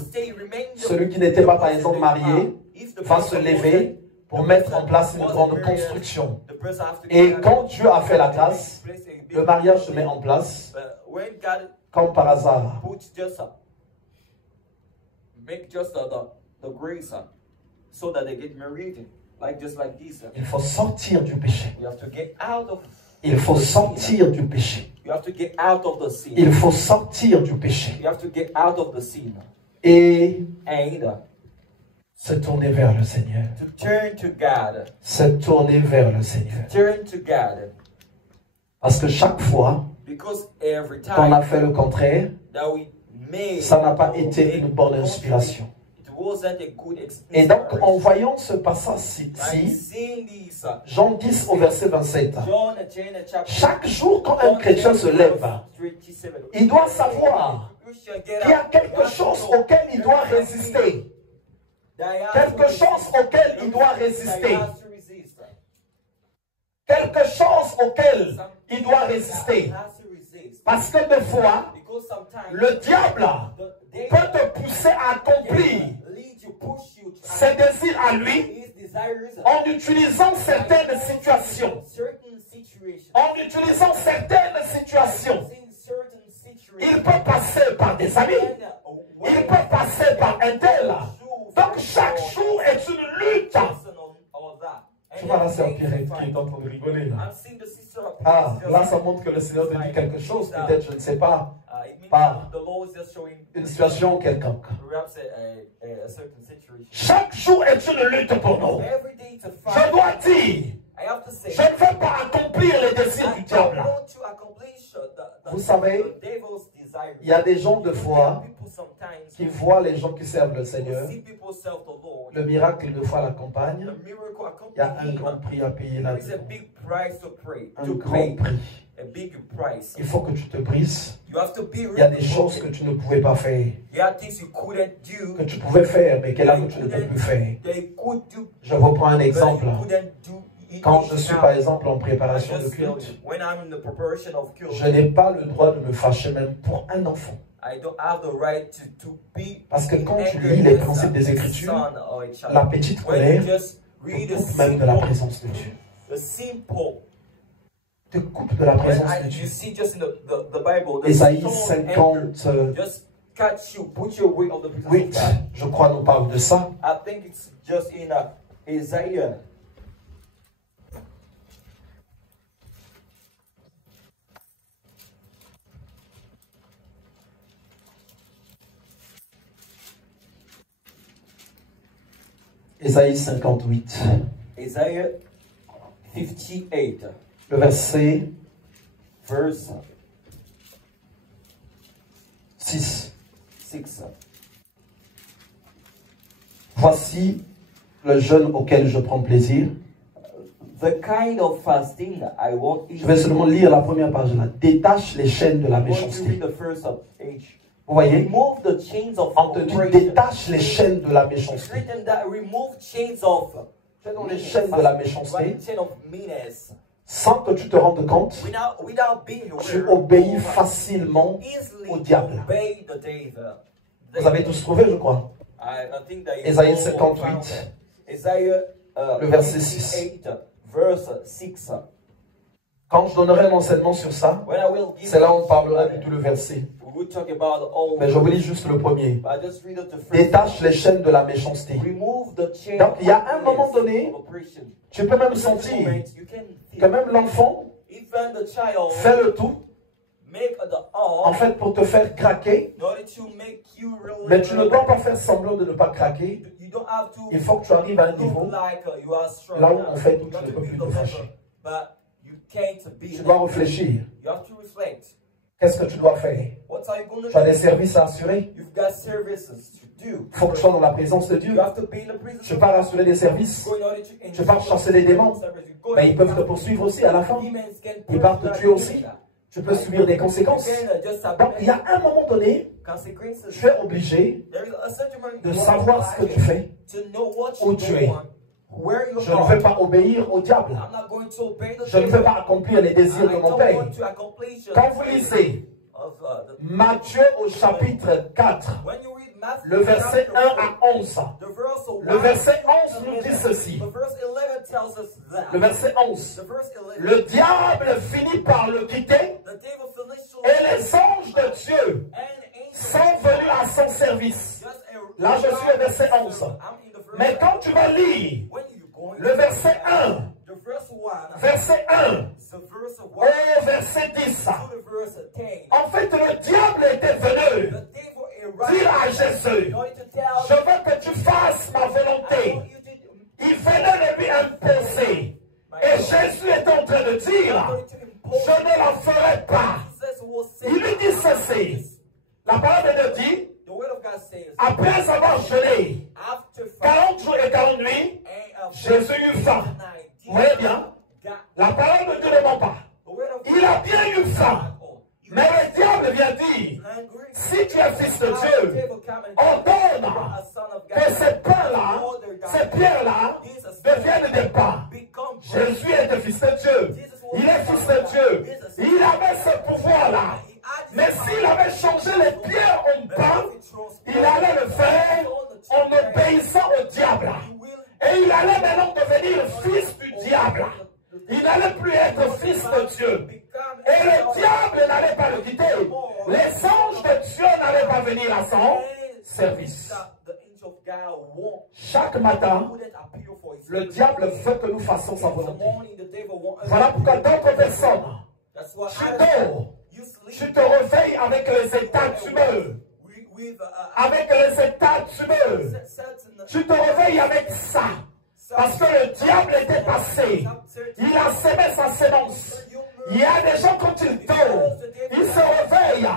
Celui qui n'était pas, par exemple, marié va se lever pour mettre en place une grande construction. Et quand Dieu a fait la grâce, le mariage se met en place comme par hasard. Il faut sortir du péché. Il faut sortir du péché. Il faut sortir du péché. Et se tourner vers le Seigneur. Se tourner vers le Seigneur. Parce que chaque fois qu'on a fait le contraire, ça n'a pas été une bonne inspiration. Et donc, en voyant ce passage-ci, Jean 10 au verset 27, chaque jour quand un chrétien se lève, il doit savoir qu'il y a quelque chose auquel il doit résister. Quelque chose auquel il doit résister. Quelque chose auquel il doit résister. Parce que des fois, le diable peut te pousser à accomplir ses désirs à lui en utilisant certaines situations. En utilisant certaines situations. Il peut passer par des amis. Il peut passer par un tel. Donc chaque jour est une lutte. Tu vois la sœur Pierrette qui est en train de rigoler là. Ah, là ça montre que le Seigneur te dit quelque chose, peut-être, je ne sais pas, par une situation quelconque. Chaque jour est une lutte pour nous. Je dois dire, je ne veux pas accomplir les désirs du diable. Vous savez, il y a des gens de foi qui voient les gens qui servent le Seigneur. Le miracle de foi l'accompagne. Il y a un grand prix à payer là-dedans. Un grand prix. Il faut que tu te brises. Il y a des choses que tu ne pouvais pas faire. Que tu pouvais faire, mais que là que tu ne peux plus faire. Je vous prends un exemple. Quand je suis par exemple en préparation de culte, je n'ai pas le droit de me fâcher même pour un enfant. Parce que quand tu lis les principes des Écritures, la petite colère coupe même de la présence de Dieu. te coupe de la présence de Dieu. You see just in the Bible, Ésaïe 50, just catch you, put you away of the presence 8, of God. je crois, nous parle de ça. I think it's just in Isaiah. Ésaïe 58. Isaiah 58. Le verset Verse 6. 6. Voici le jeûne auquel je prends plaisir. The kind of fasting I want is. Je vais seulement lire la première page là. Détache les chaînes de la I'm going to méchanceté. read the first page. Vous voyez? Remove the chains of Entendu, oppression. détache les chaînes de la It's méchanceté. written that remove chains of Les chaînes de la méchanceté, chain of meanness. sans que tu te rendes compte, Without being tu aware, obéis facilement easily au diable. obey the devil. Vous avez tous trouvé, je crois. I think that you Ésaïe all 58, found it. Isaiah le verset 6. 58, verse 6. Quand je donnerai un enseignement sur ça, When I will give c'est là où on you- parlera de tout le verset. We will talk about all. Mais je vous lis juste le premier. But I just read up the first. Détache les chaînes de la méchanceté. Remove the chain Donc, il y a un of moment donné, of oppression. tu peux même In certain sentir moments, you can que feel, même l'enfant even the child fait le tout, make the en all fait, pour te faire craquer. in order to make you really. Mais tu ne dois pas faire semblant de ne pas craquer. You don't have to Il faut que tu arrives à un niveau look like you are strong. là où now. en fait You tu have ne to peux be plus the te level, fâcher. but you can't be. Tu the dois level. réfléchir. You have to reflect. Qu'est-ce que tu dois faire? What are you going Tu as to des do? services à assurer. You've got services to do. Il faut que tu sois dans la présence de Dieu. You have to be in the presence Tu of pars God. assurer des services. Go in order to Tu pars chasser les démons. Mais ils peuvent te poursuivre aussi à la fin. Ils peuvent te tuer aussi. Tu peux subir des conséquences. Donc il y a un moment donné, tu es obligé de savoir ce que tu fais, où tu es. Je ne vais pas obéir au diable. Je ne vais pas accomplir les désirs de mon Père. Quand vous lisez Matthieu au chapitre 4, le verset 1 à 11, le verset 11 nous dit ceci. Le verset 11. Le diable finit par le quitter et les anges de Dieu sont venus à son service. Là, je suis au verset 11. Mais quand tu vas lire le verset 1, verset 1 au verset 10, en fait, le diable était venu dire à Jésus, je veux que tu fasses ma volonté. Il venait de lui imposer. Et Jésus est en train de dire, je ne la ferai pas. Il lui dit ceci. La parole de Dieu dit, après avoir jeûné 40 jours et 40 nuits, Jésus eut faim. Vous voyez bien, la parole de Dieu ne ment pas. Il a bien eu faim. Mais le diable vient dire, si tu es fils de Dieu, ordonne que ces pains-là, ces pierres-là, deviennent des pains. Jésus est le fils de Dieu. Il est fils de Dieu. Il avait ce pouvoir-là. Mais s'il avait changé les pierres en pain, il allait le faire en obéissant au diable. Et il allait maintenant devenir fils du diable. Il n'allait plus être fils de Dieu. Et le diable n'allait pas le quitter. Les anges de Dieu n'allaient pas venir à son service. Chaque matin, le diable veut que nous fassions sa volonté. Voilà pourquoi d'autres personnes, tu te réveilles avec les états d'humeur. Avec les états d'humeur. Tu te réveilles avec ça. Parce que le diable était passé. Il a semé sa sémence. Il y a des gens quand ils dorment, ils se réveillent.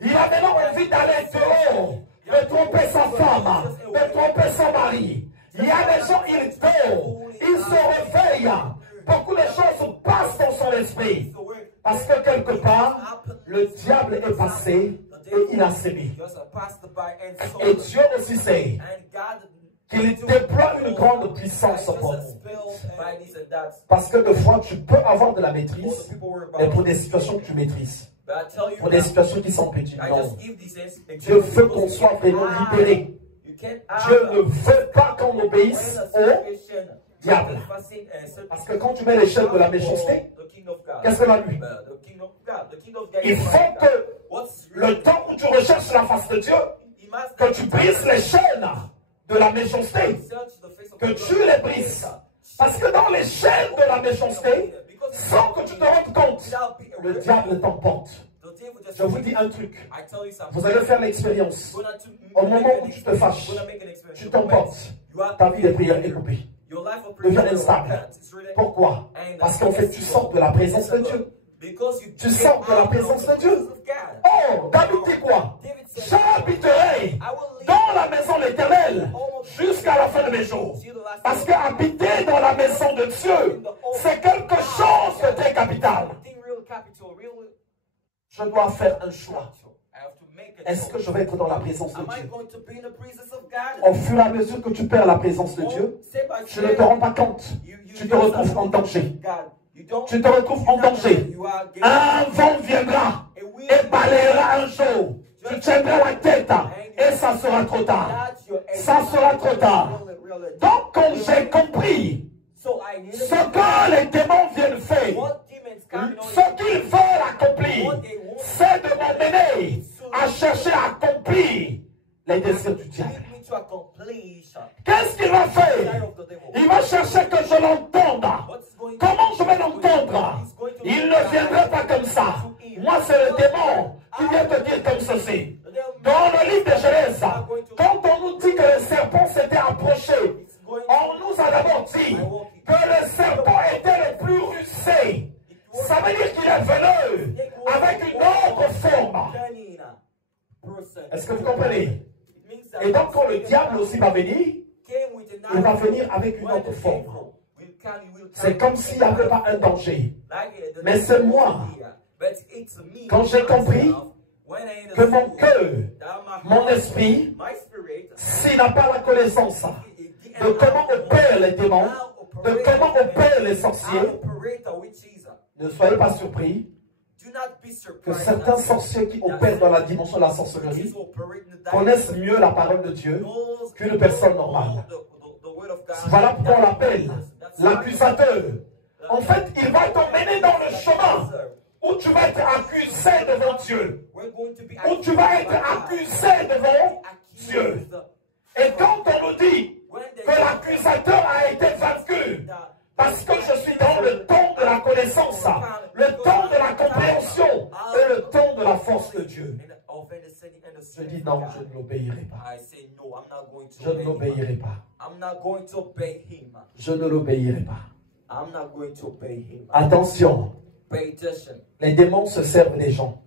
Il a maintenant envie d'aller dehors, de tromper sa femme, de tromper son mari. Il y a des gens, ils dorment, ils se réveillent. Beaucoup de choses passent dans son esprit. Parce que quelque part, le diable est passé et il a sémé. Et Dieu aussi sait qu'il déploie une grande puissance pour nous. Parce que des fois, tu peux avoir de la maîtrise, mais pour des situations que tu maîtrises. Pour des situations qui sont petites. Non. Dieu veut qu'on soit vraiment libéré. Dieu ne veut pas qu'on obéisse au diable. Parce que quand tu mets l'échelle de la méchanceté, qu'est-ce que va lui? Il faut que le temps où tu recherches la face de Dieu, que tu brises les chaînes de la méchanceté, que tu les brises. Parce que dans les chaînes de la méchanceté, sans que tu te rendes compte, le diable t'emporte. Je vous dis un truc, vous allez faire l'expérience. Au moment où tu te fâches, tu t'emportes, ta vie de prière est coupée, devient instable. Pourquoi? Parce qu'en fait, tu sors de la présence de Dieu. Tu sors de la présence de Dieu. Oh, David dit quoi? J'habiterai dans la maison de l'Éternel jusqu'à la fin de mes jours. Parce qu'habiter dans la maison de Dieu, c'est quelque chose de très capital. Je dois faire un choix. Est-ce que je vais être dans la présence de Dieu? Au fur et à mesure que tu perds la présence de Dieu, tu ne te rends pas compte. Tu te retrouves en danger. Tu te retrouves en danger. Un vent viendra et balayera un jour. Tu tiendras la tête et ça sera trop tard. Ça sera trop tard. Donc, quand j'ai compris ce que les démons viennent faire, ce qu'ils veulent accomplir, c'est de m'emmener à chercher à accomplir les désirs du diable. Qu'est-ce qu'il va faire? Il va chercher que je l'entende. Comment je vais l'entendre? Il ne viendrait pas comme ça. Moi, c'est le démon qui vient te dire comme ceci. Dans le livre de Genèse, quand on nous dit que le serpent s'était approché, on nous a d'abord dit que le serpent était le plus rusé. Ça veut dire qu'il est venu avec une autre forme. Est-ce que vous comprenez? Et donc quand le diable aussi va venir, il va venir avec une autre forme. C'est comme s'il n'y avait pas un danger. Mais c'est moi. Quand j'ai compris que mon cœur, mon esprit, s'il n'a pas la connaissance de comment opèrent les démons, de comment opèrent les sorciers, ne soyez pas surpris que certains sorciers qui opèrent dans la dimension de la sorcellerie connaissent mieux la parole de Dieu qu'une personne normale. Voilà pourquoi on l'appelle l'accusateur. En fait, il va t'emmener dans le chemin où tu vas être accusé devant Dieu. Où tu vas être accusé devant Dieu. Et quand on nous dit que l'accusateur a été vaincu, parce que je suis dans le temps de la connaissance, le temps de la compréhension et le temps de la force de Dieu. Je dis non, je ne l'obéirai pas. Je ne l'obéirai pas. Je ne l'obéirai pas. Attention, les démons se servent des gens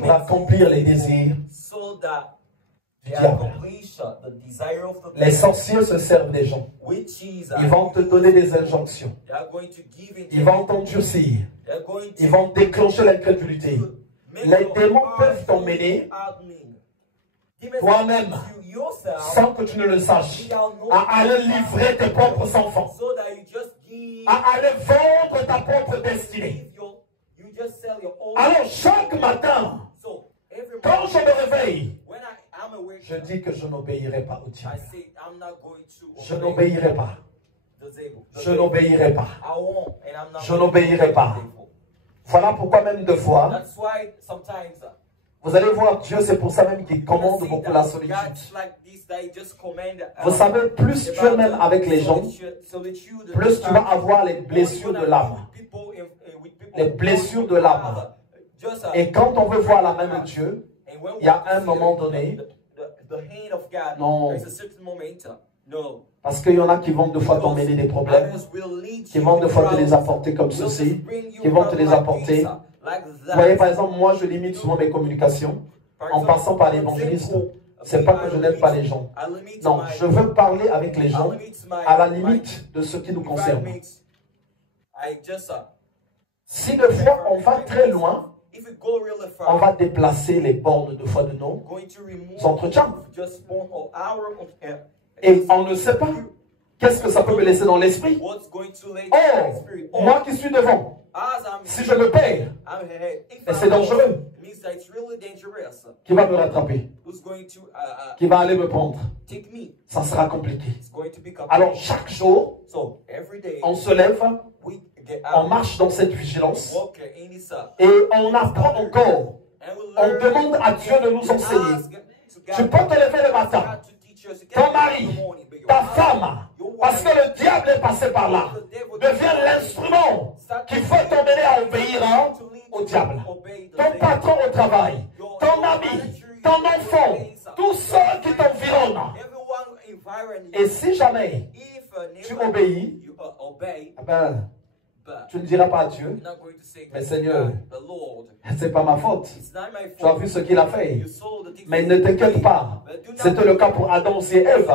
pour accomplir les désirs du diable. Les sorciers se servent des gens. Ils vont te donner des injonctions. Ils vont t'endurcir. Ils vont déclencher l'incrédulité. Les démons peuvent t'emmener toi-même, sans que tu ne le saches, à aller livrer tes propres enfants, à aller vendre ta propre destinée. Alors chaque matin, quand je me réveille, je dis que je n'obéirai pas au diable. Je n'obéirai pas. Je n'obéirai pas. Je n'obéirai pas. Voilà pourquoi même deux fois, vous allez voir, Dieu, c'est pour ça même qu'il commande beaucoup la solitude. Vous savez, plus tu es même avec les gens, plus tu vas avoir les blessures de l'âme. Les blessures de l'âme. Et quand on veut voir la main de Dieu, il y a un moment donné, non, parce qu'il y en a qui vont deux fois t'emmener des problèmes, qui vont deux fois te les apporter comme ceci, qui vont te les apporter. Vous voyez, par exemple, moi, je limite souvent mes communications en passant par l'évangélisme. C'est pas que je n'aime pas les gens. Non, je veux parler avec les gens à la limite de ce qui nous concerne. Si de fois on va très loin, on va déplacer les bornes de foi de nos entretiens. Et on ne sait pas. Qu'est-ce que ça peut me laisser dans l'esprit? Oh, moi qui suis devant, si je me perds, et c'est dangereux, qui va me rattraper? Qui va aller me prendre? ça sera compliqué. Alors chaque jour, on se lève, on marche dans cette vigilance et on apprend encore. On demande à Dieu de nous enseigner. Tu peux te lever le matin, ton mari, ta femme, parce que le diable est passé par là, devient l'instrument qui fait t'emmener à obéir au diable. Ton patron au travail, ton ami, ton enfant, tous ceux qui t'environnent. Et si jamais tu obéis, ben, tu ne diras pas à Dieu, mais Seigneur, c'est pas ma faute. Tu as vu ce qu'il a fait. Mais ne t'inquiète pas. C'était le cas pour Adam et Ève.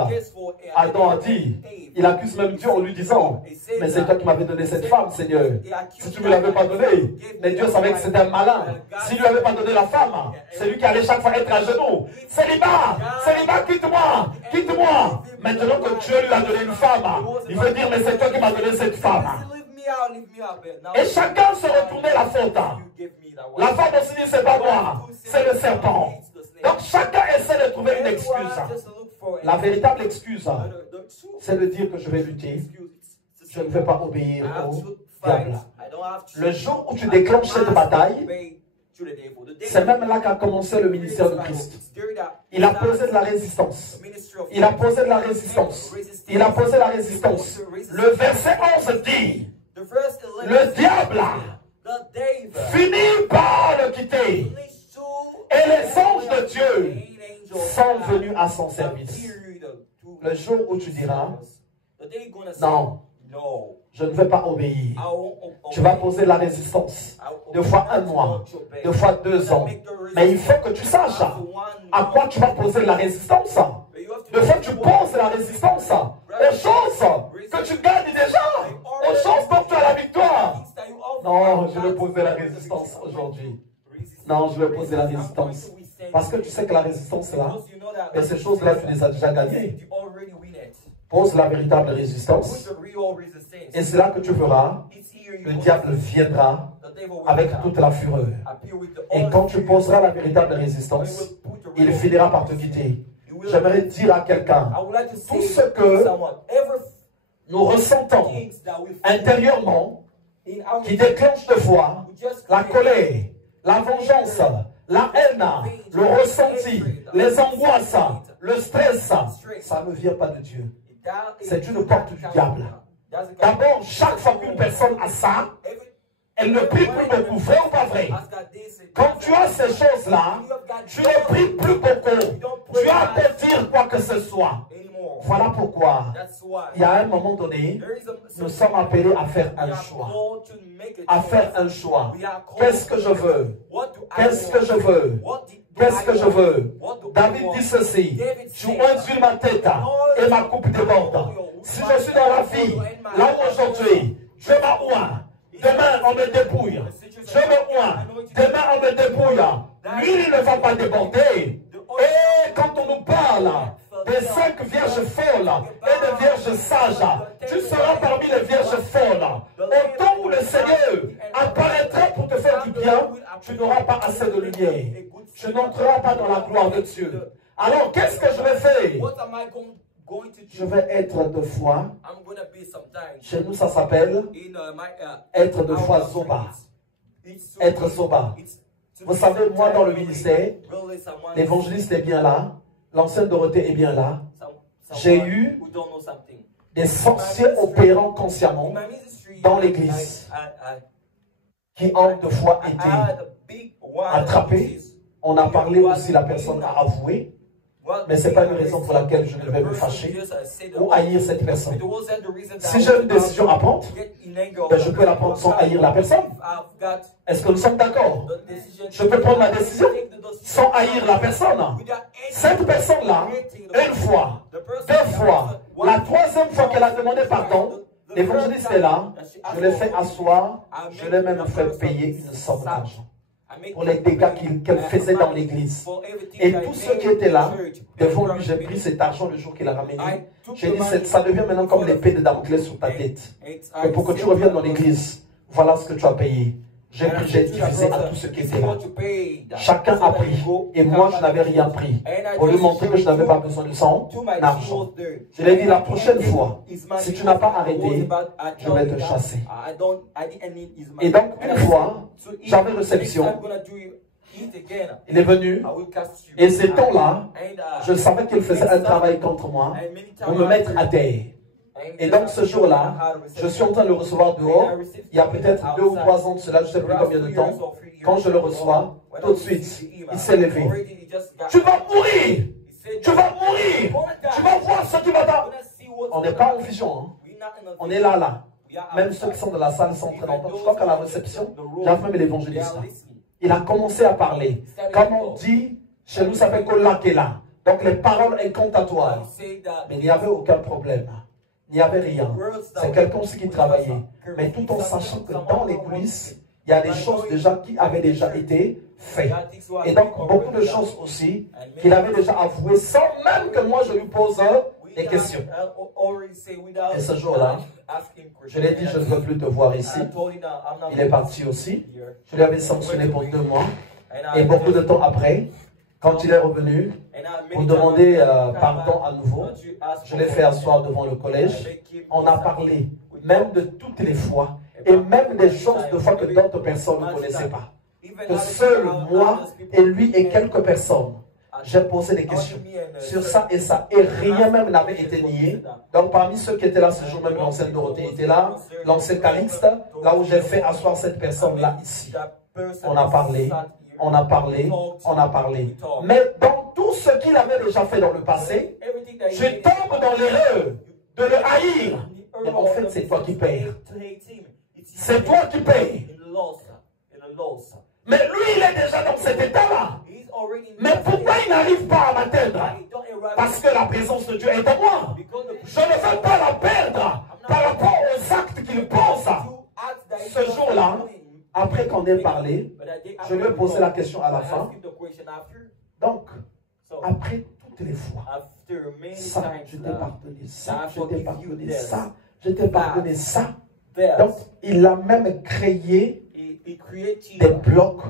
Adam a dit, il accuse même Dieu en lui disant, mais c'est toi qui m'avais donné cette femme, Seigneur. Si tu ne me l'avais pas donnée, mais Dieu savait que c'était un malin. S'il ne lui avait pas donné la femme, c'est lui qui allait chaque fois être à genoux. Célibat, célibat, quitte-moi, quitte-moi. Maintenant que Dieu lui a donné une femme, il veut dire, mais c'est toi qui m'as donné cette femme. Et chacun se retournait la faute. La femme aussi dit, c'est pas moi, c'est le serpent. Donc chacun essaie de trouver une excuse. La véritable excuse, c'est de dire que je vais lutter. Je ne vais pas obéir au diable. Le jour où tu déclenches cette bataille, c'est même là qu'a commencé le ministère de Christ. Il a posé de la résistance. Il a posé de la résistance. Il a posé la résistance. Le verset 11 dit, le diable finit par le quitter. Et les anges de Dieu sont venus à son service. Le jour où tu diras, non, je ne vais pas obéir. Tu vas poser la résistance. 2 fois 1 mois, 2 fois 2 ans. Mais il faut que tu saches à quoi tu vas poser la résistance. 2 fois tu poses la résistance aux choses que tu gagnes déjà, aux choses dont tu as la victoire. Non, je vais poser la résistance aujourd'hui. Non, je vais poser la résistance. Parce que tu sais que la résistance est là. Et ces choses-là, tu les as déjà gagnées. Pose la véritable résistance. Et c'est là que tu verras, le diable viendra avec toute la fureur. Et quand tu poseras la véritable résistance, il finira par te quitter. J'aimerais dire à quelqu'un, tout ce que nous ressentons intérieurement, qui déclenche de foi la colère, la vengeance, la haine, le ressenti, les angoisses, le stress, ça ne vient pas de Dieu. C'est une porte du diable. D'abord, chaque fois qu'une personne a ça, elle ne prie plus beaucoup, vrai ou pas vrai? Quand tu as ces choses-là, tu ne pries plus beaucoup. Tu as à dire quoi que ce soit. Voilà pourquoi, il y a un moment donné, nous sommes appelés à faire un choix. À faire un choix. Qu'est-ce que je veux? Qu'est-ce que je veux? Qu'est-ce que je veux? David dit ceci, tu ondules ma tête et ma coupe déborde. Si je suis dans la vie, là aujourd'hui, je m'oins. Demain, on me dépouille. Je me oins. Demain, on me dépouille. Lui, il ne va pas déborder. Et quand on nous parle des 5 vierges folles et des vierges sages, tu seras parmi les vierges folles. Au temps où le Seigneur apparaîtra pour te faire du bien, tu n'auras pas assez de lumière. Tu n'entreras pas dans la gloire de Dieu. Alors, qu'est-ce que je vais faire? Je vais être de foi. Chez nous, ça s'appelle être de foi Zoba. Être Zoba. Vous savez, moi, dans le ministère, l'évangéliste est bien là. L'ancienne Dorothée est bien là. J'ai eu des sorciers opérant consciemment dans l'église qui ont de fois été attrapés. On a parlé aussi, la personne a avoué. Mais ce n'est pas une raison pour laquelle je devais me fâcher ou haïr cette personne. Si j'ai une décision à prendre, ben je peux la prendre sans haïr la personne. Est-ce que nous sommes d'accord? Je peux prendre la décision sans haïr la personne. Cette personne-là, une fois, 2 fois, la 3e fois qu'elle a demandé pardon, l'évangéliste est là, je l'ai fait asseoir, je l'ai même fait payer une somme d'argent pour les dégâts qu'elle faisait dans l'église. Et tous ceux qui étaient là, devant lui, j'ai pris cet argent le jour qu'il a ramené. J'ai dit, ça devient maintenant comme l'épée de Damoclès sur ta tête. Et pour que tu reviennes dans l'église, voilà ce que tu as payé. J'ai divisé à tous ceux qui étaient là. Chacun a pris. Et moi, je n'avais rien pris. Pour lui montrer que je n'avais pas besoin de son argent. Je lui ai dit, la prochaine fois, si tu n'as pas arrêté, je vais te chasser. Et donc, une fois, j'avais réception. Il est venu. Et ces temps-là, je savais qu'il faisait un travail contre moi pour me mettre à terre. Et donc ce jour-là, je suis en train de le recevoir dehors. Il y a peut-être 2 ou 3 ans de cela, je ne sais plus combien de temps. Quand je le reçois, tout de suite, il s'est levé. Tu vas mourir! Tu vas mourir! Tu vas voir ce qui va t'arriver. On n'est pas en vision, hein. On est là. Même ceux qui sont dans la salle sont en train d'entendre. Je crois qu'à la réception, j'avais même l'évangéliste. Il a commencé à parler. Comme on dit, chez nous, ça s'appelle Kolakela. Donc les paroles incantatoires. Mais il n'y avait aucun problème. Il n'y avait rien. C'est quelqu'un aussi qui travaillait. Mais tout en sachant que dans les coulisses, il y a des choses déjà qui avaient déjà été faites. Et donc, beaucoup de choses aussi qu'il avait déjà avouées sans même que moi je lui pose des questions. Et ce jour-là, je lui ai dit, je ne veux plus te voir ici. Il est parti aussi. Je lui avais sanctionné pour 2 mois. Et beaucoup de temps après, quand il est revenu, pour demander pardon à nouveau, je l'ai fait asseoir devant le collège. On a parlé même de toutes les fois et même des choses de fois que d'autres personnes ne connaissaient pas. Que seul moi et lui et quelques personnes, j'ai posé des questions sur ça et ça et rien même n'avait été nié. Donc parmi ceux qui étaient là ce jour même, l'ancienne Dorothée était là, l'ancienne Calixte, là où j'ai fait asseoir cette personne-là ici. On a parlé. On a parlé, on a parlé. Mais dans tout ce qu'il avait déjà fait dans le passé, je tombe dans l'erreur de le haïr. Mais en fait, c'est toi qui payes. C'est toi qui payes. Mais lui, il est déjà dans cet état-là. Mais pourquoi il n'arrive pas à m'atteindre? Parce que la présence de Dieu est en moi. Je ne veux pas la perdre par rapport aux actes qu'il pose. Ce jour-là, après qu'on ait parlé, je lui ai posé la question à la fin. Donc, après toutes les fois, ça, je t'ai pardonné, ça, je t'ai pardonné, ça, je t'ai pardonné, ça. Donc, il a même créé des blocs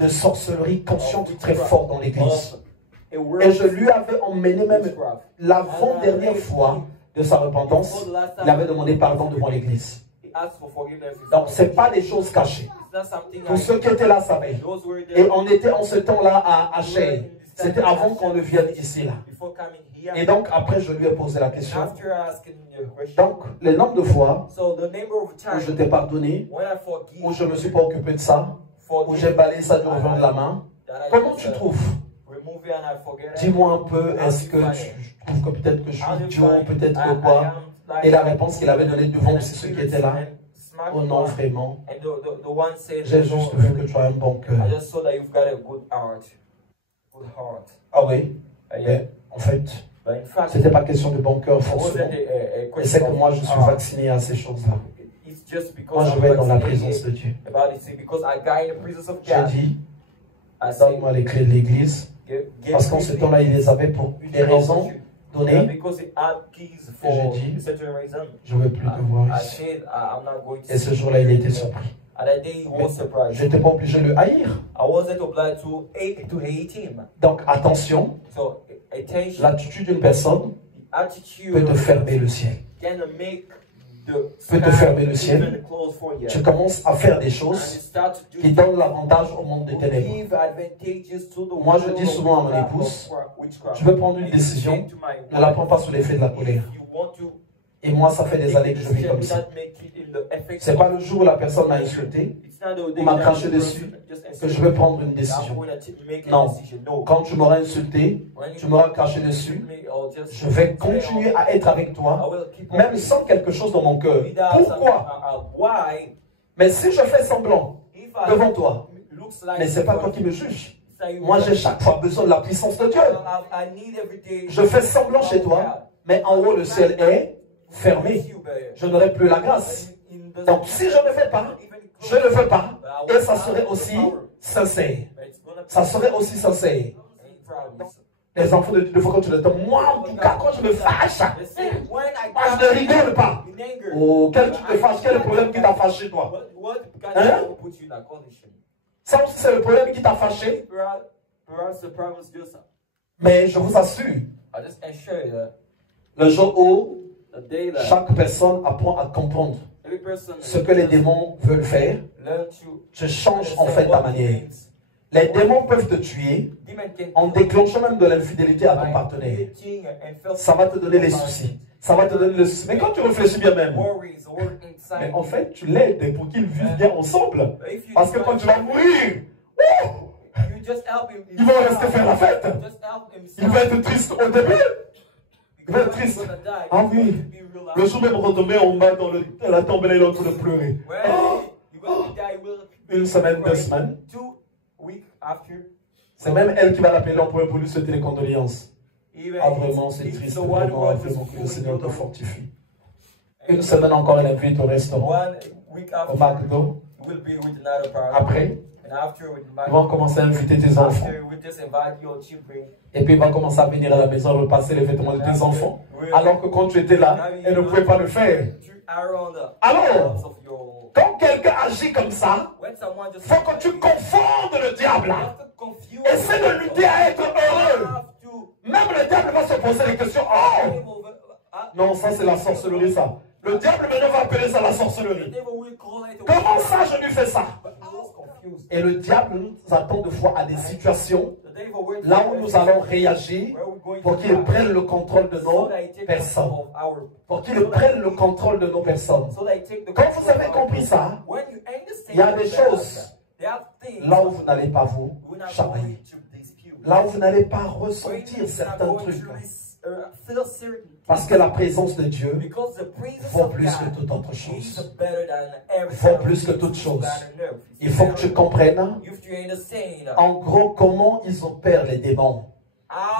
de sorcellerie consciente très forts dans l'église. Et je lui avais emmené même l'avant-dernière fois de sa repentance, il avait demandé pardon devant l'église. Donc, ce n'est pas des choses cachées. Tous ceux qui étaient là savaient. Et on était en ce temps-là à Haché. C'était avant qu'on ne vienne ici, là. Et donc, après, je lui ai posé la question. Donc, le nombre de fois où je t'ai pardonné, où je ne me suis pas occupé de ça, où j'ai balayé ça du revers de la main, comment tu trouves? Dis-moi un peu, est-ce que tu trouves que peut-être que je suis idiot, peut-être que quoi? Et la réponse qu'il avait donnée devant aussi ceux qui étaient là, oh non, vraiment, j'ai juste vu que tu as un bon cœur. Ah oui, mais en fait, c'était pas question de bon cœur forcément. Et c'est que moi, je suis vacciné à ces choses-là. Moi, je vais être dans la présence de Dieu. J'ai dit, donne-moi les clés de l'église. Parce qu'en ce temps-là, il les avait pour des raisons données. Et j'ai dit, je ne veux plus te voir ici. Et ce jour-là, il était surpris. Je n'étais pas obligé de le haïr. Donc attention, l'attitude d'une personne peut te fermer le ciel. Peut te fermer le ciel. Tu commences à faire des choses qui donnent l'avantage au monde des ténèbres. Moi, je dis souvent à mon épouse, je veux prendre une décision, ne la prends pas sous l'effet de la colère. Et moi, ça fait des années que je vis comme ça. Ce n'est pas le jour où la personne m'a insulté ou m'a craché dessus que je vais prendre une décision. Non. Quand tu m'auras insulté, tu m'auras craché dessus, je vais continuer à être avec toi, même sans quelque chose dans mon cœur. Pourquoi? Mais si je fais semblant devant toi, mais ce n'est pas toi qui me juges. Moi, j'ai chaque fois besoin de la puissance de Dieu. Je fais semblant chez toi, mais en haut, le ciel est fermé. Je n'aurai plus la grâce. Donc, si je ne fais pas, je ne veux pas. Et ça serait aussi sincère. Ça serait aussi sincère. Les enfants de Dieu, des fois quand tu les donnes, moi en tout cas, quand je me fâche, moi je ne rigole pas. Oh, quel tu te fâches, quel est le problème qui t'a fâché toi? Hein? Ça aussi c'est le problème qui t'a fâché. Mais je vous assure, le jour où chaque personne apprend à comprendre ce que les démons veulent faire, tu changes en fait ta manière. Les démons peuvent te tuer en déclenchant même de l'infidélité à ton partenaire. Ça va te donner les soucis. Ça va te donner les soucis. Mais quand tu réfléchis bien même, mais en fait, tu l'aides pour qu'ils vivent bien ensemble. Parce que quand tu vas mourir, ils vont rester faire la fête. Il va être triste au début. Il va être triste. Ah oui. Le jour même retombé en bas dans la tombe, il est en train de pleurer. Une semaine, 2 semaines. C'est même elle qui va l'appeler l'empereur pour lui souhaiter les condoléances. Ah vraiment, c'est triste. Vraiment, que le Seigneur te fortifie. Une semaine encore, elle invite au restaurant, au McDo. Après, ils vont commencer à inviter tes enfants. Et puis, ils vont commencer à venir à la maison repasser les vêtements de tes enfants. Alors que quand tu étais là, elle ne pouvait pas le faire. Alors, quand quelqu'un agit comme ça, il faut que tu confondes le diable. Essaie de lutter à être heureux. Même le diable va se poser des questions. Oh! Non, ça c'est la sorcellerie, ça. Le diable maintenant va appeler ça la sorcellerie. Comment ça je lui fais ça? Et le diable nous attend de fois à des situations là où nous allons réagir pour qu'il prenne le contrôle de nos personnes. Pour qu'il prenne le contrôle de nos personnes. Quand vous avez compris ça, il y a des choses là où vous n'allez pas vous chamailler. Là où vous n'allez pas ressentir certains trucs. Parce que la présence de Dieu vaut plus que toute autre chose. Vaut plus que toute chose. Il faut que tu comprennes, en gros, comment ils opèrent les démons,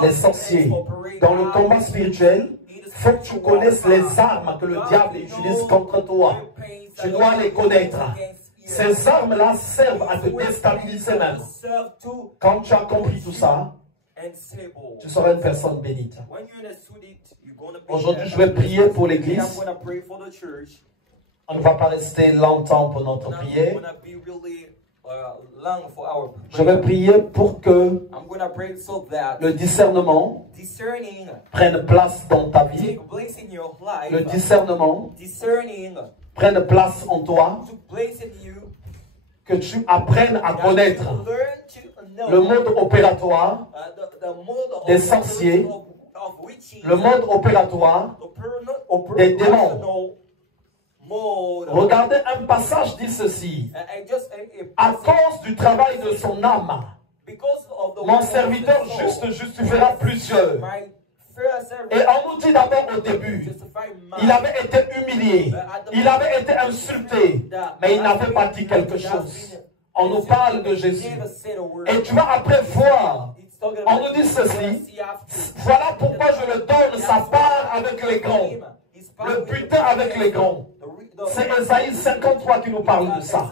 les sorciers. Dans le combat spirituel, il faut que tu connaisses les armes que le diable utilise contre toi. Tu dois les connaître. Ces armes-là servent à te déstabiliser même. Quand tu as compris tout ça, tu seras une personne bénite. Aujourd'hui, je vais prier pour l'église. On ne va pas rester longtemps pour notre prière. Je vais prier pour que le discernement prenne place dans ta vie. Le discernement prenne place en toi. Que tu apprennes à connaître le mode opératoire des sorciers, le mode opératoire des démons. Regardez un passage dit ceci: à cause du travail de son âme, mon serviteur juste justifiera plusieurs. Et on nous dit d'abord au début, il avait été humilié, il avait été insulté, mais il n'avait pas dit quelque chose. On nous parle de Jésus. Et tu vas après voir, on nous dit ceci: voilà pourquoi je le donne sa part avec les grands, le butin avec les grands. C'est Ésaïe 53 qui nous parle de ça.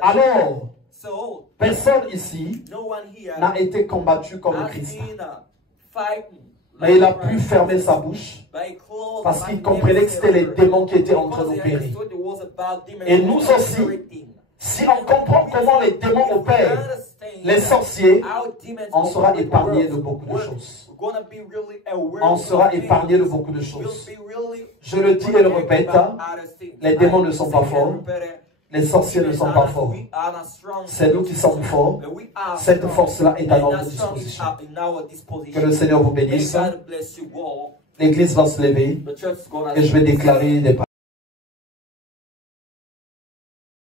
Alors, personne ici n'a été combattu comme le Christ. Mais il a pu fermer sa bouche parce qu'il comprenait que c'était les démons qui étaient en train d'opérer. Et nous aussi, si on comprend comment les démons opèrent, les sorciers, on sera épargné de beaucoup de choses. On sera épargné de beaucoup de choses. Je le dis et le répète, les démons ne sont pas forts. Les sorciers ne sont pas forts. C'est nous qui sommes forts. Cette force-là est à notre disposition. Que le Seigneur vous bénisse. L'église va se lever et je vais déclarer des paroles.